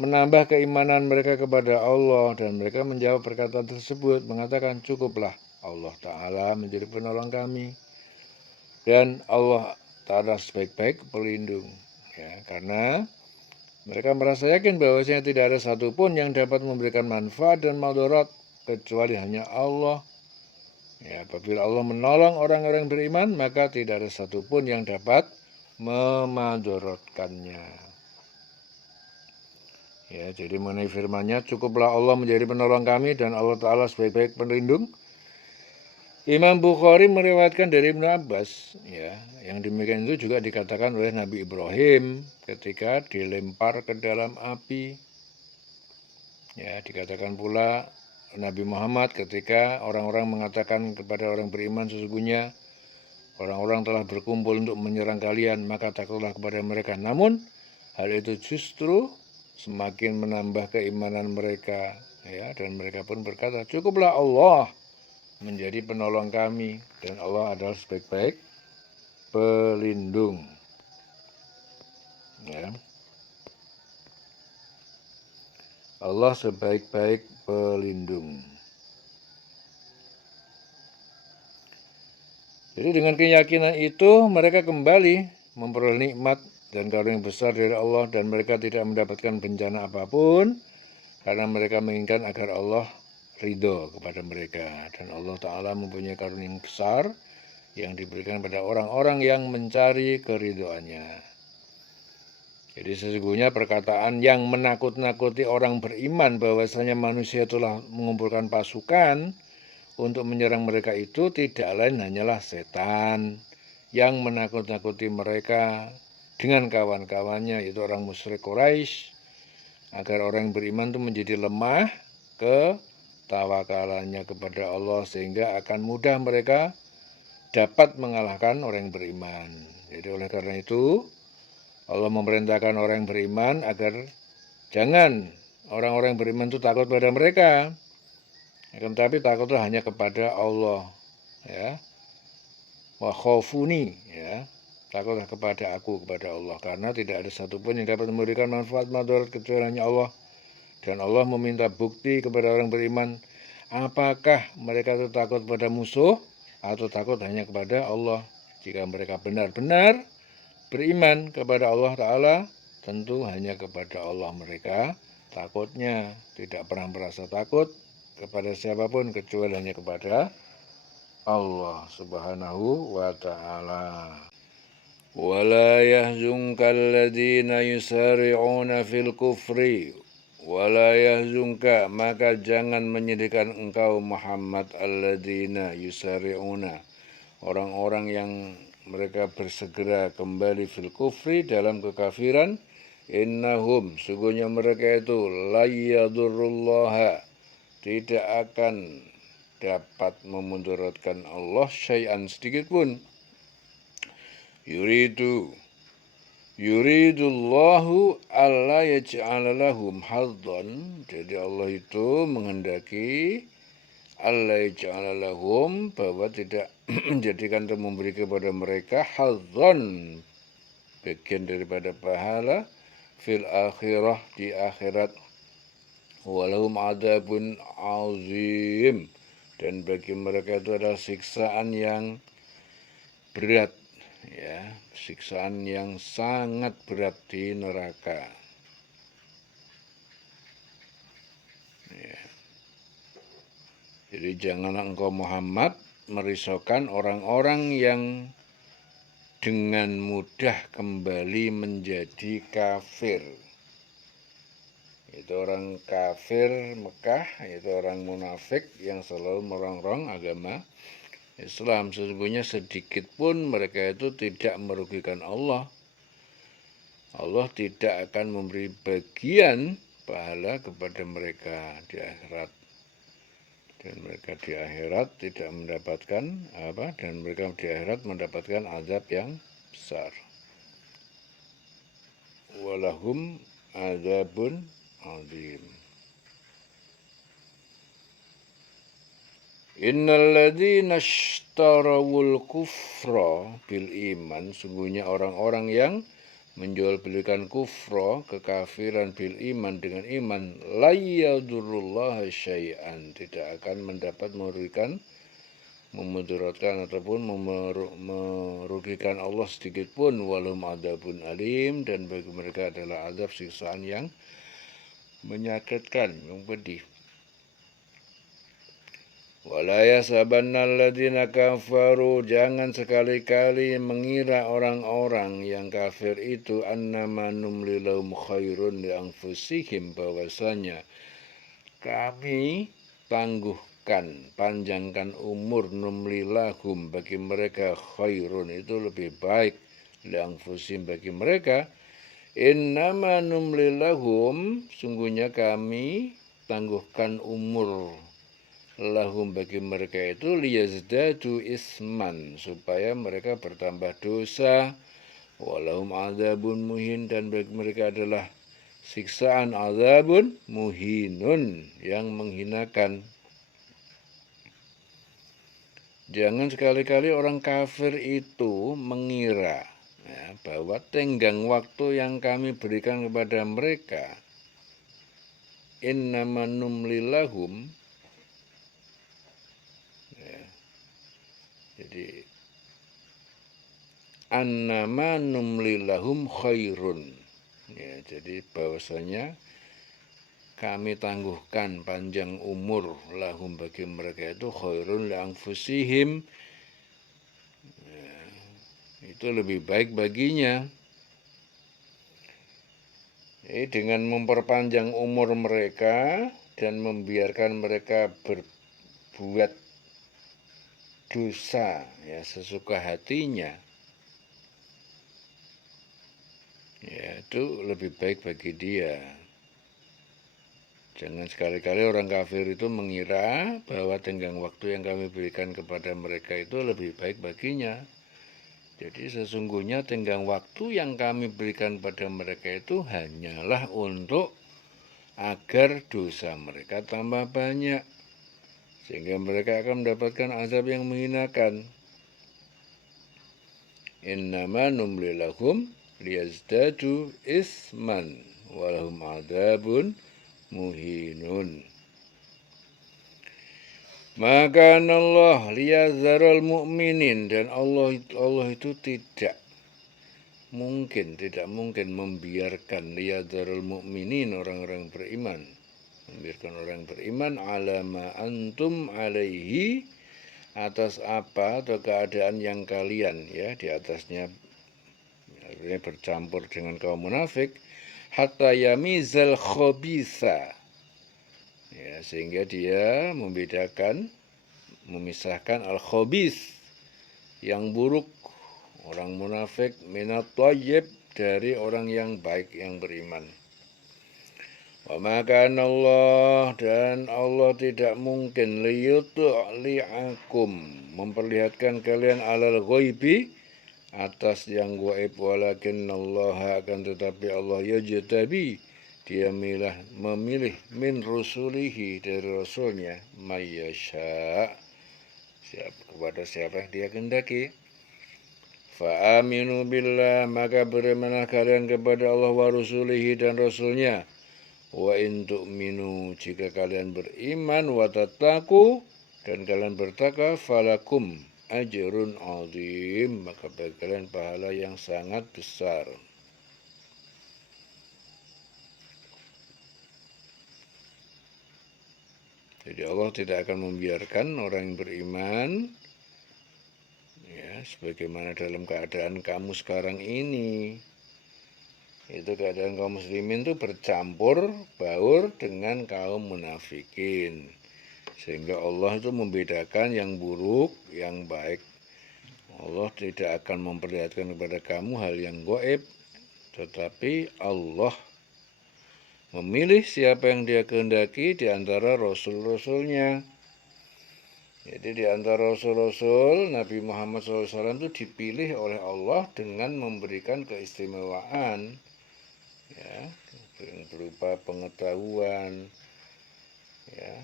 menambah keimanan mereka kepada Allah, dan mereka menjawab perkataan tersebut, mengatakan, cukuplah Allah Ta'ala menjadi penolong kami, dan Allah Ta'ala sebaik-baik pelindung. Ya, karena mereka merasa yakin bahwasanya tidak ada satupun yang dapat memberikan manfaat dan madarat kecuali hanya Allah. Ya, apabila Allah menolong orang-orang beriman, maka tidak ada satupun yang dapat memadaratkannya. Ya, jadi mengenai firman-Nya, cukuplah Allah menjadi penolong kami dan Allah Ta'ala sebaik-baik pelindung. Imam Bukhari meriwayatkan dari Ibnu Abbas, ya, yang demikian itu juga dikatakan oleh Nabi Ibrahim ketika dilempar ke dalam api. Ya, dikatakan pula Nabi Muhammad ketika orang-orang mengatakan kepada orang beriman, sesungguhnya orang-orang telah berkumpul untuk menyerang kalian, maka takutlah kepada mereka. Namun hal itu justru semakin menambah keimanan mereka, ya, dan mereka pun berkata, cukuplah Allah menjadi penolong kami, dan Allah adalah sebaik-baik pelindung. Ya. Allah sebaik-baik pelindung. Jadi dengan keyakinan itu mereka kembali memperoleh nikmat dan karunia yang besar dari Allah, dan mereka tidak mendapatkan bencana apapun karena mereka menginginkan agar Allah ridho kepada mereka, dan Allah Ta'ala mempunyai karunia yang besar yang diberikan pada orang-orang yang mencari keridhoannya. Jadi sesungguhnya perkataan yang menakut-nakuti orang beriman bahwasanya manusia telah mengumpulkan pasukan untuk menyerang mereka itu tidak lain hanyalah setan yang menakut-nakuti mereka dengan kawan-kawannya, yaitu orang musyrik Quraisy, agar orang yang beriman itu menjadi lemah ketawakalannya kepada Allah, sehingga akan mudah mereka dapat mengalahkan orang yang beriman. Jadi oleh karena itu Allah memerintahkan orang yang beriman agar jangan orang-orang yang beriman itu takut pada mereka, akan tetapi takutlah hanya kepada Allah. Ya, wa khafuni, ya, takutlah kepada aku, kepada Allah, karena tidak ada satupun yang dapat memberikan manfaat madarat kecuali hanya Allah. Dan Allah meminta bukti kepada orang beriman, apakah mereka itu takut pada musuh atau takut hanya kepada Allah. Jika mereka benar-benar beriman kepada Allah Ta'ala, tentu hanya kepada Allah mereka takutnya, tidak pernah merasa takut kepada siapapun kecuali hanya kepada Allah Subhanahu wa ta'ala. Wala yahzunka alladhina yusari'una fil kufri. Wala yahzunka, maka jangan menyedihkan engkau Muhammad alladhina yusari'una, orang-orang yang mereka bersegera kembali fil kufri, dalam kekafiran. Innahum, sungguhnya mereka itu la yadurrullaha, tidak akan dapat memudaratkan Allah syai'an sedikit pun. Yuridullahu alla yaj'ala lahum hadzan, jadi Allah itu menghendaki alla yaj'ala lahum, bahwa tidak menjadikan atau memberi kepada mereka hadzan, bagian daripada pahala, fil akhirah, di akhirat. Walahum adzabun azim, dan bagi mereka itu adalah siksaan yang berat, ya, siksaan yang sangat berat di neraka. Ya. Jadi janganlah engkau Muhammad merisaukan orang-orang yang dengan mudah kembali menjadi kafir. Itu orang kafir Mekah, itu orang munafik yang selalu merongrong agama Islam. Sesungguhnya sedikit pun mereka itu tidak merugikan Allah. Allah tidak akan memberi bagian pahala kepada mereka di akhirat. Dan mereka di akhirat tidak mendapatkan apa, dan mereka di akhirat mendapatkan azab yang besar. Walahum azabun azim. Innal ladzina ishtarawul kufra bil iman, sungguhnya orang-orang yang menjual belikan kufra, kekafiran, bil iman, dengan iman, la yadurrullaha syai'an, tidak akan mendapat merugikan, memudaratkan ataupun merugikan Allah sedikit pun. Walhum adzabun alim, dan bagi mereka adalah azab, siksaan yang menyakitkan, yang pedih. Wala yasabanna alladzina kafaru, jangan sekali-kali mengira orang-orang yang kafir itu annama numli lahum khairun li anfusihim, bahwasanya kami tangguhkan, panjangkan umur, numli lahum, bagi mereka, khairun, itu lebih baik, li anfusihim, bagi mereka. Innama numli lahum, sungguhnya kami tangguhkan umur, lahum, bagi mereka itu, liyazdadu isman, supaya mereka bertambah dosa. Walahum adzabun muhin, dan bagi mereka adalah siksaan, adzabun muhinun, yang menghinakan. Jangan sekali-kali orang kafir itu mengira, ya, bahwa tenggang waktu yang kami berikan kepada mereka, innama numli lahum, jadi annama numli lahum khairun, ya, jadi bahwasanya kami tangguhkan panjang umur, lahum, bagi mereka itu, khairun li anfusihim, ya, itu lebih baik baginya. Jadi dengan memperpanjang umur mereka dan membiarkan mereka berbuat dosa, ya, sesuka hatinya, ya, itu lebih baik bagi dia. Jangan sekali-kali orang kafir itu mengira bahwa tenggang waktu yang kami berikan kepada mereka itu lebih baik baginya. Jadi sesungguhnya tenggang waktu yang kami berikan pada mereka itu hanyalah untuk agar dosa mereka tambah banyak, sehingga mereka akan mendapatkan azab yang menghinakan. Innama numli lahum liyazdadu isman walahum adzabun muhinun. Maka Allah liyazarul mu'minin, dan Allah itu tidak tidak mungkin membiarkan liyadharul mu'minin, orang-orang beriman, membiarkan orang beriman alama antum alaihi, atas apa atau keadaan yang kalian ya di atasnya, artinya bercampur dengan kaum munafik, hatta yamizal khabitha, ya, sehingga dia memisahkan al khabith, yang buruk, orang munafik, minat thayyib, dari orang yang baik yang beriman. Wa maka Allah, dan Allah tidak mungkin liyutli'akum, memperlihatkan kalian alal ghaibi, atas yang gaib, walakin Allah, akan tetapi Allah yajtabi, dia memilih min rusulihi, dari rasulnya, mayyasha, kepada siapa yang dia kehendaki. Fa aminu billah, maka berimanlah kalian kepada Allah wa rusulihi, dan rasulnya. Wa in tu'minu, jika kalian beriman, wa tattaqu, dan kalian bertakwa, falakum ajrun azim, maka bagi kalian pahala yang sangat besar. Jadi Allah tidak akan membiarkan orang yang beriman, ya, sebagaimana dalam keadaan kamu sekarang ini. Itu keadaan kaum muslimin itu bercampur baur dengan kaum munafikin, sehingga Allah itu membedakan yang buruk, yang baik. Allah tidak akan memperlihatkan kepada kamu hal yang gaib, tetapi Allah memilih siapa yang dia kehendaki di antara rasul-rasulnya. Jadi di antara rasul-rasul, Nabi Muhammad SAW itu dipilih oleh Allah dengan memberikan keistimewaan, ya, berupa pengetahuan, ya,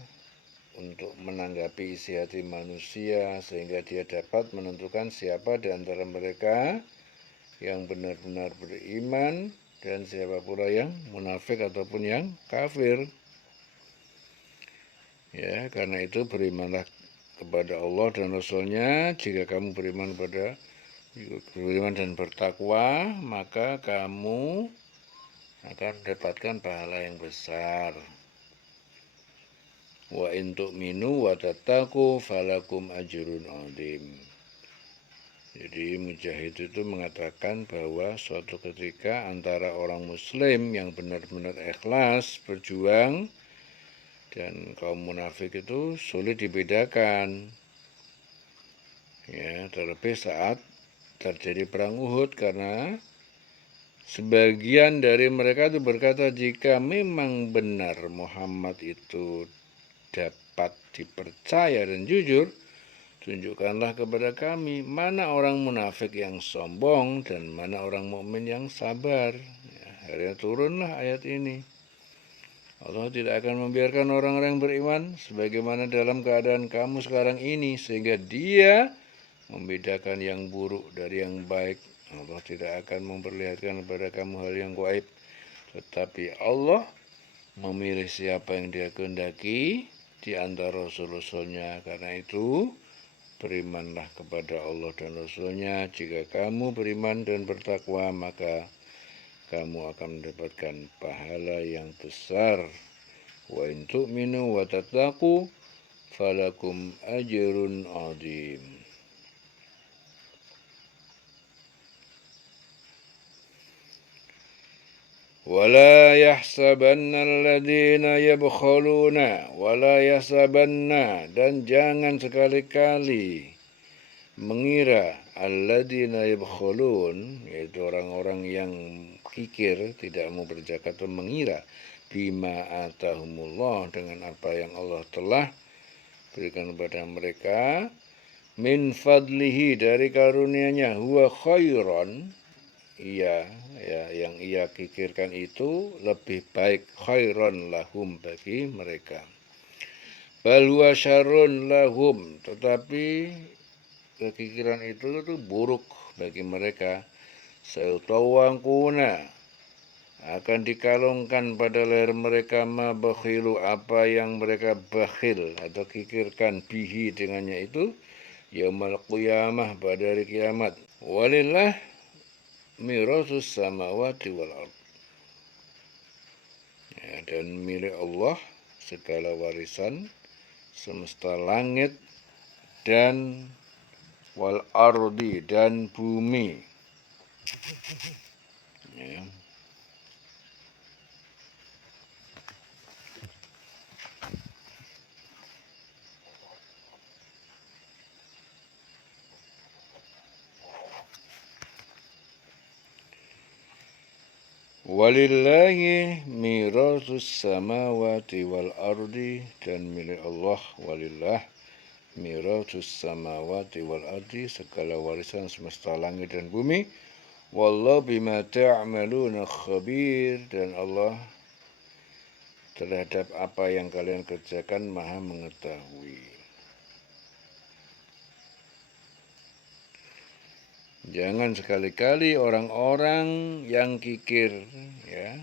untuk menanggapi isi hati manusia, sehingga dia dapat menentukan siapa di antara mereka yang benar-benar beriman dan siapa pula yang munafik ataupun yang kafir. Ya, karena itu berimanlah kepada Allah dan Rasul-Nya. Jika kamu beriman dan bertakwa, maka kamu akan mendapatkan pahala yang besar. Wa in tu'minu wa tattaqu falakum ajrun azim. Jadi Mujahid itu mengatakan bahwa suatu ketika antara orang muslim yang benar-benar ikhlas berjuang dan kaum munafik itu sulit dibedakan. Ya, terlebih saat terjadi perang Uhud, karena sebagian dari mereka itu berkata, jika memang benar Muhammad itu dapat dipercaya dan jujur, tunjukkanlah kepada kami mana orang munafik yang sombong dan mana orang mukmin yang sabar. Ya, akhirnya turunlah ayat ini. Allah tidak akan membiarkan orang-orang beriman sebagaimana dalam keadaan kamu sekarang ini, sehingga dia membedakan yang buruk dari yang baik. Allah tidak akan memperlihatkan kepada kamu hal yang gaib, tetapi Allah memilih siapa yang dia kehendaki di antara rasul-rasulnya. Karena itu berimanlah kepada Allah dan Rasul-Nya. Jika kamu beriman dan bertakwa, maka kamu akan mendapatkan pahala yang besar. Wa in tu'minu wa tattaqu falakum ajrun azim. Wala yahsabanna alladhina yabkhaluna, wala yahsabanna, dan jangan sekali-kali mengira, alladhina yabkhalun, yaitu orang-orang yang kikir, tidak mau berzakat, atau mengira, bima atahumullah, dengan apa yang Allah telah berikan kepada mereka, min fadlihi, dari karunia-Nya, huwa khairan, yang ia kikirkan itu lebih baik, khairan lahum, bagi mereka, bal huwa syarrun lahum, tetapi kekikiran itu buruk bagi mereka. Sautawangkuna, akan dikalungkan pada leher mereka, ma bakhilu, apa yang mereka bakhil atau kikirkan, bihi, dengannya itu, yaumal qiyamah, pada hari kiamat. Walillah, mirasus samawati wal ard. Ya, dan milik Allah segala warisan semesta langit dan wal ardi dan bumi. Ya. Walillahi mirasus samawati wal ardi, dan milik Allah walillah mirasus samawati wal ardi segala warisan semesta langit dan bumi. Wallahu bima ta'maluna khabir, dan Allah terhadap apa yang kalian kerjakan maha mengetahui. Jangan sekali-kali orang-orang yang kikir ya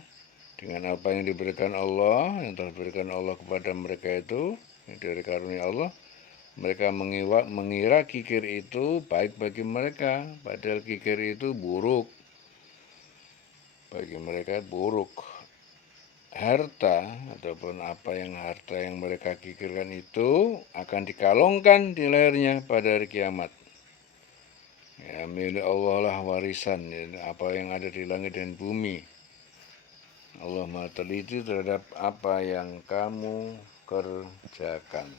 dengan apa yang diberikan Allah, yang telah diberikan Allah kepada mereka itu dari karunia Allah, mereka mengira kikir itu baik bagi mereka, padahal kikir itu buruk bagi mereka, buruk. Harta ataupun harta yang mereka kikirkan itu akan dikalungkan di lehernya pada hari kiamat. Ya, milik Allah lah warisan, ya, apa yang ada di langit dan bumi. Allah Maha teliti terhadap apa yang kamu kerjakan.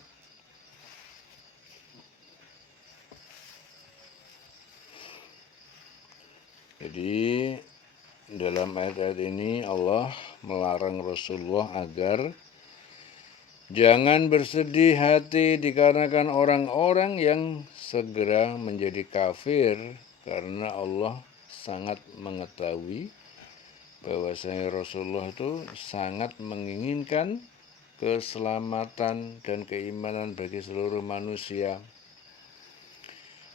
Jadi dalam ayat-ayat ini Allah melarang Rasulullah agar jangan bersedih hati dikarenakan orang-orang yang segera menjadi kafir, karena Allah sangat mengetahui bahwasanya Rasulullah itu sangat menginginkan keselamatan dan keimanan bagi seluruh manusia.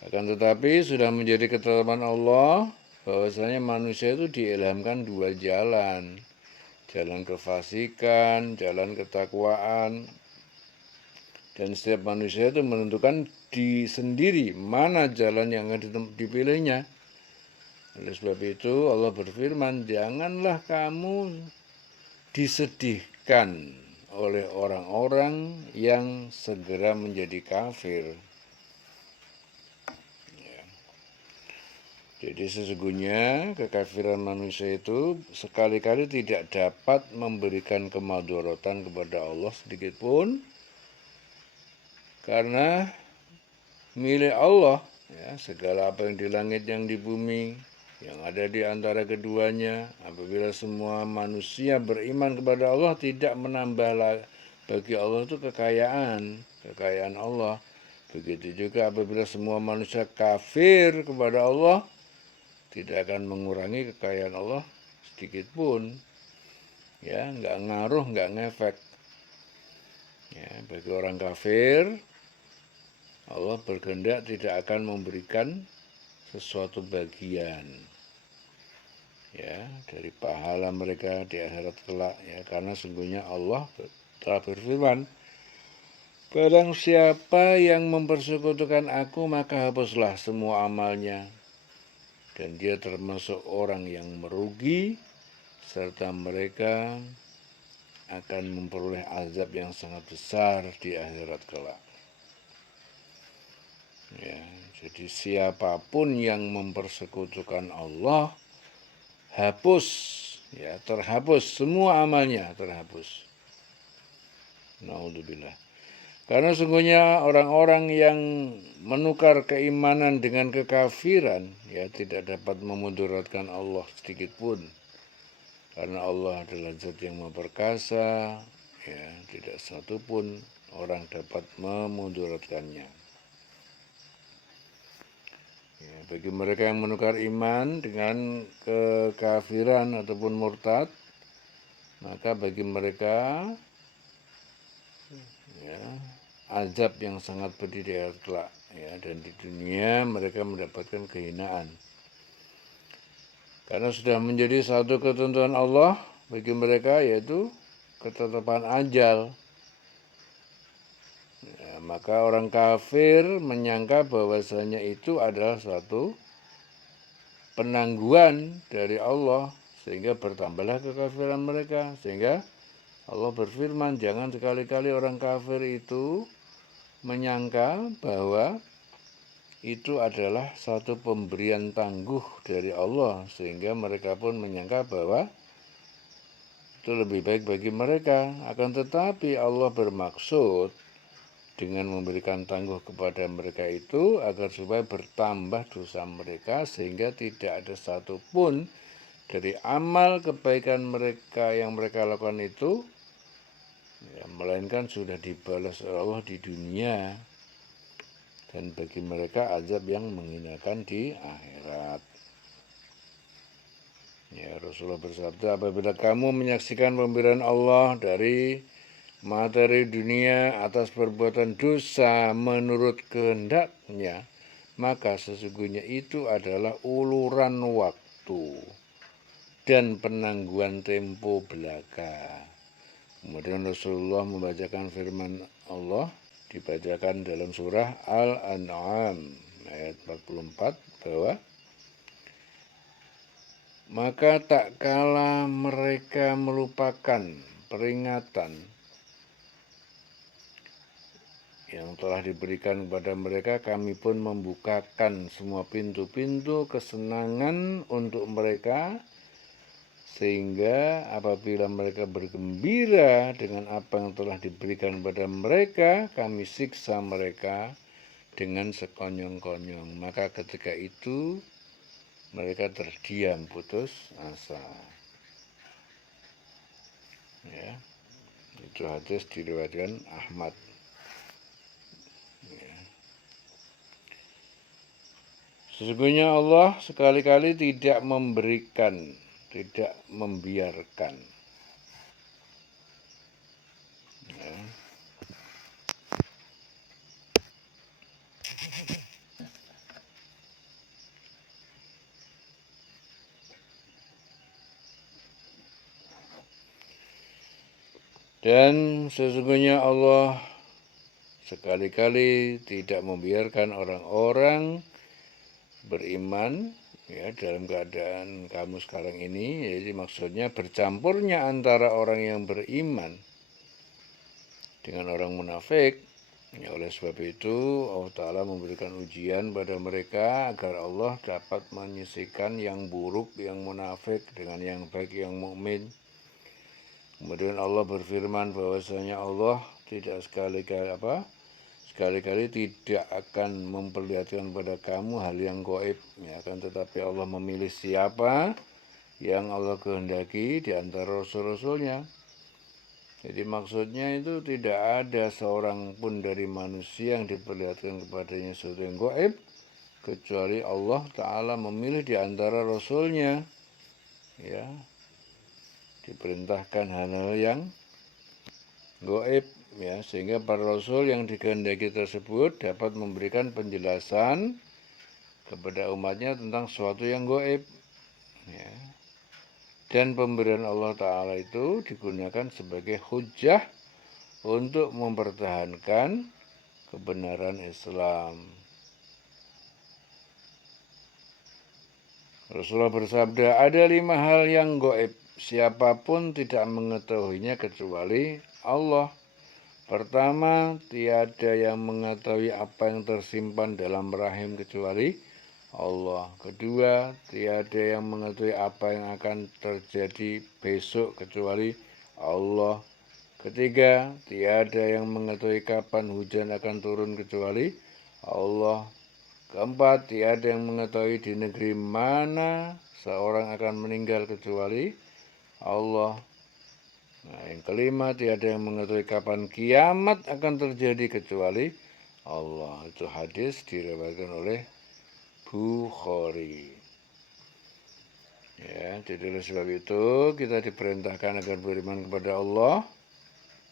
Akan tetapi sudah menjadi ketetapan Allah bahwasanya manusia itu diilhamkan dua jalan. Jalan kefasikan, jalan ketakwaan. Dan setiap manusia itu menentukan sendiri mana jalan yang akan dipilihnya. Oleh sebab itu Allah berfirman, janganlah kamu disedihkan oleh orang-orang yang segera menjadi kafir. Ya. Jadi sesungguhnya kekafiran manusia itu sekali-kali tidak dapat memberikan kemadharatan kepada Allah sedikitpun, karena milik Allah, ya, segala apa yang di langit yang di bumi, yang ada di antara keduanya. Apabila semua manusia beriman kepada Allah, tidak menambah bagi Allah itu kekayaan Allah. Begitu juga apabila semua manusia kafir kepada Allah, tidak akan mengurangi kekayaan Allah sedikit pun. Ya, nggak ngaruh, nggak ngefek. Ya, bagi orang kafir, Allah berkehendak tidak akan memberikan sesuatu bagian ya dari pahala mereka di akhirat kelak, ya, karena sungguhnya Allah telah berfirman, barang siapa yang mempersekutukan aku maka hapuslah semua amalnya, dan dia termasuk orang yang merugi, serta mereka akan memperoleh azab yang sangat besar di akhirat kelak. Ya, jadi siapapun yang mempersekutukan Allah, hapus, ya, terhapus semua amalnya, terhapus. Naudzubillah. Karena sungguhnya orang-orang yang menukar keimanan dengan kekafiran, ya, tidak dapat memudaratkan Allah sedikit pun. Karena Allah adalah zat yang maha perkasa, ya, tidak satu pun orang dapat memudaratkannya. Ya, bagi mereka yang menukar iman dengan kekafiran ataupun murtad, maka bagi mereka ya, azab yang sangat pedih di akhirat kelak, ya, dan di dunia mereka mendapatkan kehinaan. Karena sudah menjadi satu ketentuan Allah bagi mereka, yaitu ketetapan ajal. Ya, maka orang kafir menyangka bahwasanya itu adalah suatu penangguhan dari Allah, sehingga bertambahlah kekafiran mereka. Sehingga Allah berfirman, jangan sekali-kali orang kafir itu menyangka bahwa itu adalah satu pemberian tangguh dari Allah, sehingga mereka pun menyangka bahwa itu lebih baik bagi mereka. Akan tetapi Allah bermaksud dengan memberikan tangguh kepada mereka itu agar supaya bertambah dosa mereka, sehingga tidak ada satupun dari amal kebaikan mereka yang mereka lakukan itu ya, melainkan sudah dibalas oleh Allah di dunia, dan bagi mereka azab yang menghinakan di akhirat. Ya, Rasulullah bersabda, apabila kamu menyaksikan pemberian Allah dari materi dunia atas perbuatan dosa menurut kehendaknya, maka sesungguhnya itu adalah uluran waktu dan penangguhan tempo belaka. Kemudian Rasulullah membacakan firman Allah, dibacakan dalam surah Al-An'am ayat 44 bahwa maka tak kala mereka melupakan peringatan yang telah diberikan kepada mereka, kami pun membukakan semua pintu-pintu kesenangan untuk mereka, sehingga apabila mereka bergembira dengan apa yang telah diberikan kepada mereka, kami siksa mereka dengan sekonyong-konyong. Maka ketika itu mereka terdiam, putus asa. Ya, itu hadis diriwayatkan Ahmad. Ya. Sesungguhnya Allah sekali-kali tidak memberikan, tidak membiarkan. Ya. Dan sesungguhnya Allah sekali-kali tidak membiarkan orang-orang beriman ya dalam keadaan kamu sekarang ini. Jadi maksudnya bercampurnya antara orang yang beriman dengan orang munafik. Ya, oleh sebab itu Allah Ta'ala memberikan ujian pada mereka agar Allah dapat menyisihkan yang buruk, yang munafik dengan yang baik, yang mukmin. Kemudian Allah berfirman bahwasanya Allah tidak sekali-kali tidak akan memperlihatkan pada kamu hal yang gaib, ya, akan tetapi Allah memilih siapa yang Allah kehendaki di antara rasul-rasulnya. Jadi maksudnya itu tidak ada seorang pun dari manusia yang diperlihatkan kepadanya sesuatu yang gaib, kecuali Allah Ta'ala memilih di antara rasulnya, ya, diperintahkan hal-hal yang gaib, ya, sehingga para rasul yang dikehendaki tersebut dapat memberikan penjelasan kepada umatnya tentang sesuatu yang gaib, ya. Dan pemberian Allah Ta'ala itu digunakan sebagai hujjah untuk mempertahankan kebenaran Islam. Rasulullah bersabda, ada 5 hal yang gaib, siapapun tidak mengetahuinya kecuali Allah. Pertama, tiada yang mengetahui apa yang tersimpan dalam rahim kecuali Allah. Kedua, tiada yang mengetahui apa yang akan terjadi besok kecuali Allah. Ketiga, tiada yang mengetahui kapan hujan akan turun kecuali Allah. Keempat, tiada yang mengetahui di negeri mana seorang akan meninggal kecuali Allah. Nah, yang kelima, tiada yang mengetahui kapan kiamat akan terjadi kecuali Allah. Itu hadis diriwayatkan oleh Bukhari. Ya, jadi oleh sebab itu kita diperintahkan agar beriman kepada Allah,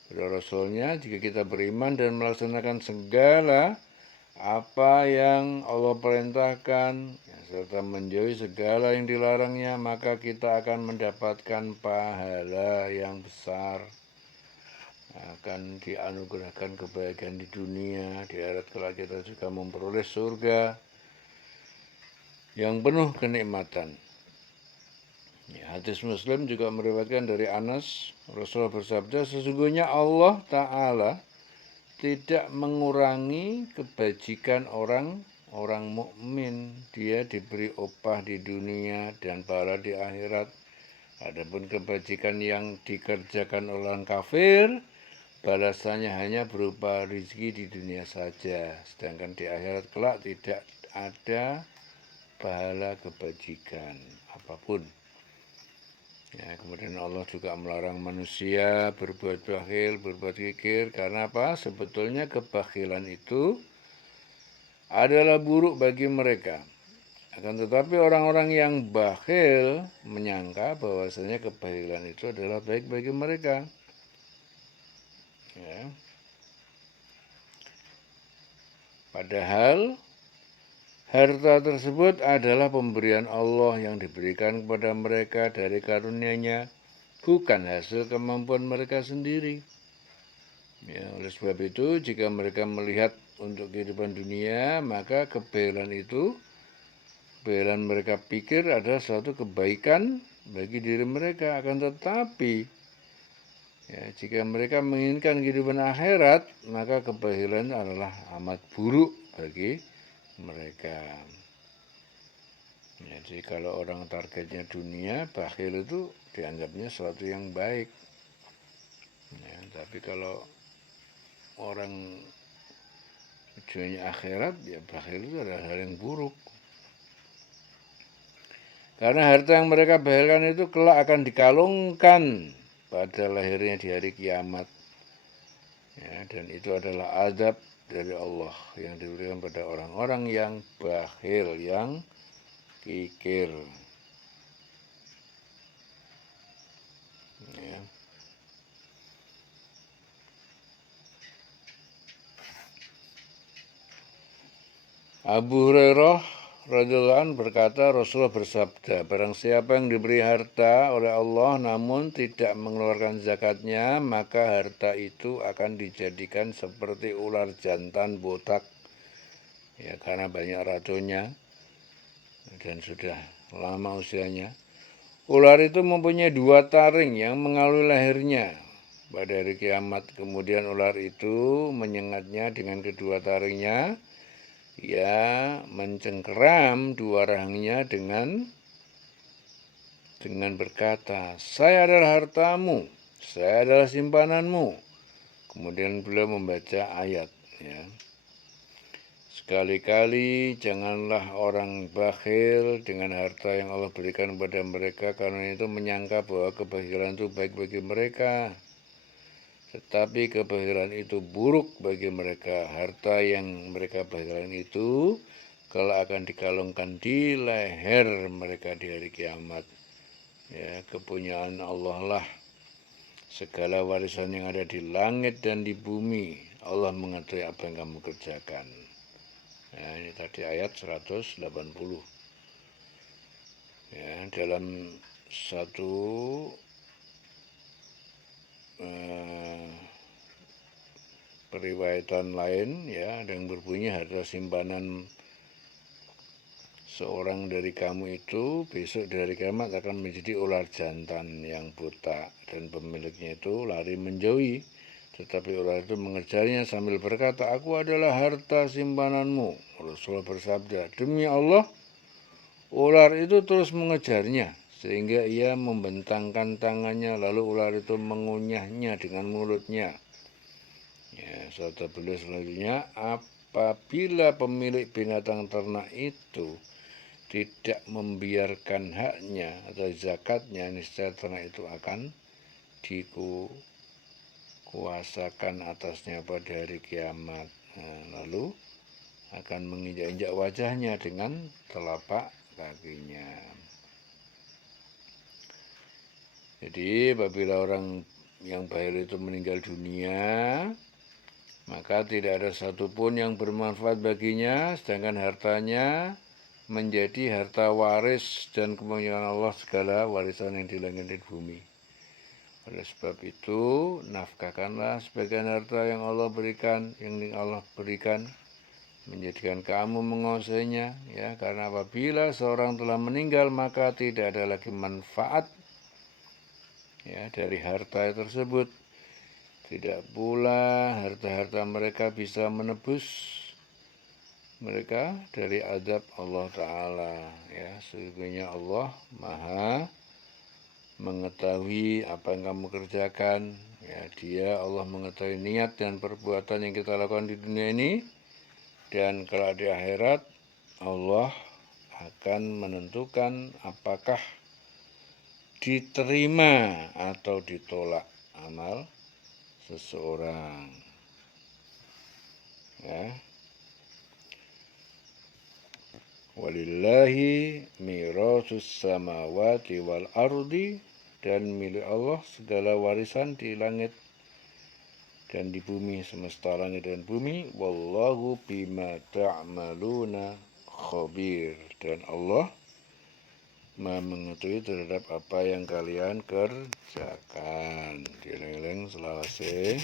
kepada Rasulnya. Jika kita beriman dan melaksanakan segala apa yang Allah perintahkan, ya, serta menjauhi segala yang dilarangnya, maka kita akan mendapatkan pahala yang besar. Akan dianugerahkan kebaikan di dunia, di akhirat kelak kita juga memperoleh surga. yang penuh kenikmatan. Ya, hadis Muslim juga meriwayatkan dari Anas, Rasulullah bersabda, sesungguhnya Allah Ta'ala tidak mengurangi kebajikan orang mukmin. Dia diberi upah di dunia dan pahala di akhirat. Adapun kebajikan yang dikerjakan oleh orang kafir, balasannya hanya berupa rezeki di dunia saja, sedangkan di akhirat kelak tidak ada pahala kebajikan apapun. Ya, kemudian Allah juga melarang manusia berbuat bakhil, berbuat kikir, karena apa? Sebetulnya kebakhilan itu adalah buruk bagi mereka. Akan tetapi orang-orang yang bakhil menyangka bahwasanya kebakhilan itu adalah baik bagi mereka. Ya. Padahal harta tersebut adalah pemberian Allah yang diberikan kepada mereka dari karunia-Nya, bukan hasil kemampuan mereka sendiri. Ya, oleh sebab itu, jika mereka melihat untuk kehidupan dunia, maka kebahilan mereka pikir adalah suatu kebaikan bagi diri mereka. Akan tetapi, ya, jika mereka menginginkan kehidupan akhirat, maka kebahilan adalah amat buruk bagi mereka. Jadi kalau orang targetnya dunia, bakhil itu dianggapnya sesuatu yang baik. Ya, tapi kalau orang tujuannya akhirat, ya bakhil itu adalah hal yang buruk. Karena harta yang mereka bakhilkan itu kelak akan dikalungkan pada lahirnya di hari kiamat. Ya, dan itu adalah azab dari Allah yang diberikan pada orang-orang yang bakhil, yang kikir. Ya. Abu Hurairah radhiyallahu anhu berkata, Rasulullah bersabda, barang siapa yang diberi harta oleh Allah namun tidak mengeluarkan zakatnya, maka harta itu akan dijadikan seperti ular jantan botak. Ya, karena banyak racunnya dan sudah lama usianya. Ular itu mempunyai 2 taring yang mengalui lehernya pada hari kiamat. Kemudian ular itu menyengatnya dengan kedua taringnya. Ya, mencengkeram 2 rahangnya dengan berkata, saya adalah hartamu, saya adalah simpananmu. Kemudian beliau membaca ayat. Ya. Sekali-kali janganlah orang bakhil dengan harta yang Allah berikan kepada mereka, karena itu menyangka bahwa kebakhilan itu baik bagi mereka. Tetapi kebakhilan itu buruk bagi mereka. Harta yang mereka bakhilkan itu kalau akan dikalungkan di leher mereka di hari kiamat. Ya, kepunyaan Allah lah. Segala warisan yang ada di langit dan di bumi, Allah mengetahui apa yang kamu kerjakan. Ya, ini tadi ayat 180. Ya, dalam satu periwayatan lain, ya, ada yang berbunyi harta simpanan seorang dari kamu itu besok dari kiamat akan menjadi ular jantan yang buta, dan pemiliknya itu lari menjauhi, tetapi ular itu mengejarnya sambil berkata, aku adalah harta simpananmu. Rasulullah bersabda, demi Allah, ular itu terus mengejarnya sehingga ia membentangkan tangannya, lalu ular itu mengunyahnya dengan mulutnya. Ya, serta beliau selanjutnya, apabila pemilik binatang ternak itu tidak membiarkan haknya atau zakatnya, niscaya ternak itu akan dikuasakan atasnya pada hari kiamat. Nah, lalu akan menginjak-injak wajahnya dengan telapak kakinya. Jadi apabila orang yang bakhil itu meninggal dunia, maka tidak ada satupun yang bermanfaat baginya, sedangkan hartanya menjadi harta waris dan kemuliaan Allah, segala warisan yang di langit dan bumi. Oleh sebab itu, nafkahkanlah sebagian harta yang Allah berikan, menjadikan kamu menguasainya, ya, karena apabila seorang telah meninggal maka tidak ada lagi manfaat, ya, dari harta tersebut. Tidak pula harta-harta mereka bisa menebus mereka dari azab Allah Ta'ala, ya. Sesungguhnya Allah Maha mengetahui apa yang kamu kerjakan, ya. Dia Allah mengetahui niat dan perbuatan yang kita lakukan di dunia ini, dan kalau di akhirat Allah akan menentukan apakah diterima atau ditolak amal seseorang, ya. Walillahi mirasus samawati wal ardi, dan milik Allah segala warisan di langit dan di bumi, semesta langit dan bumi. Wallahu bima ta'maluna khabir, dan Allah Maha mengetahui terhadap apa yang kalian kerjakan. Dileng-leng selawase.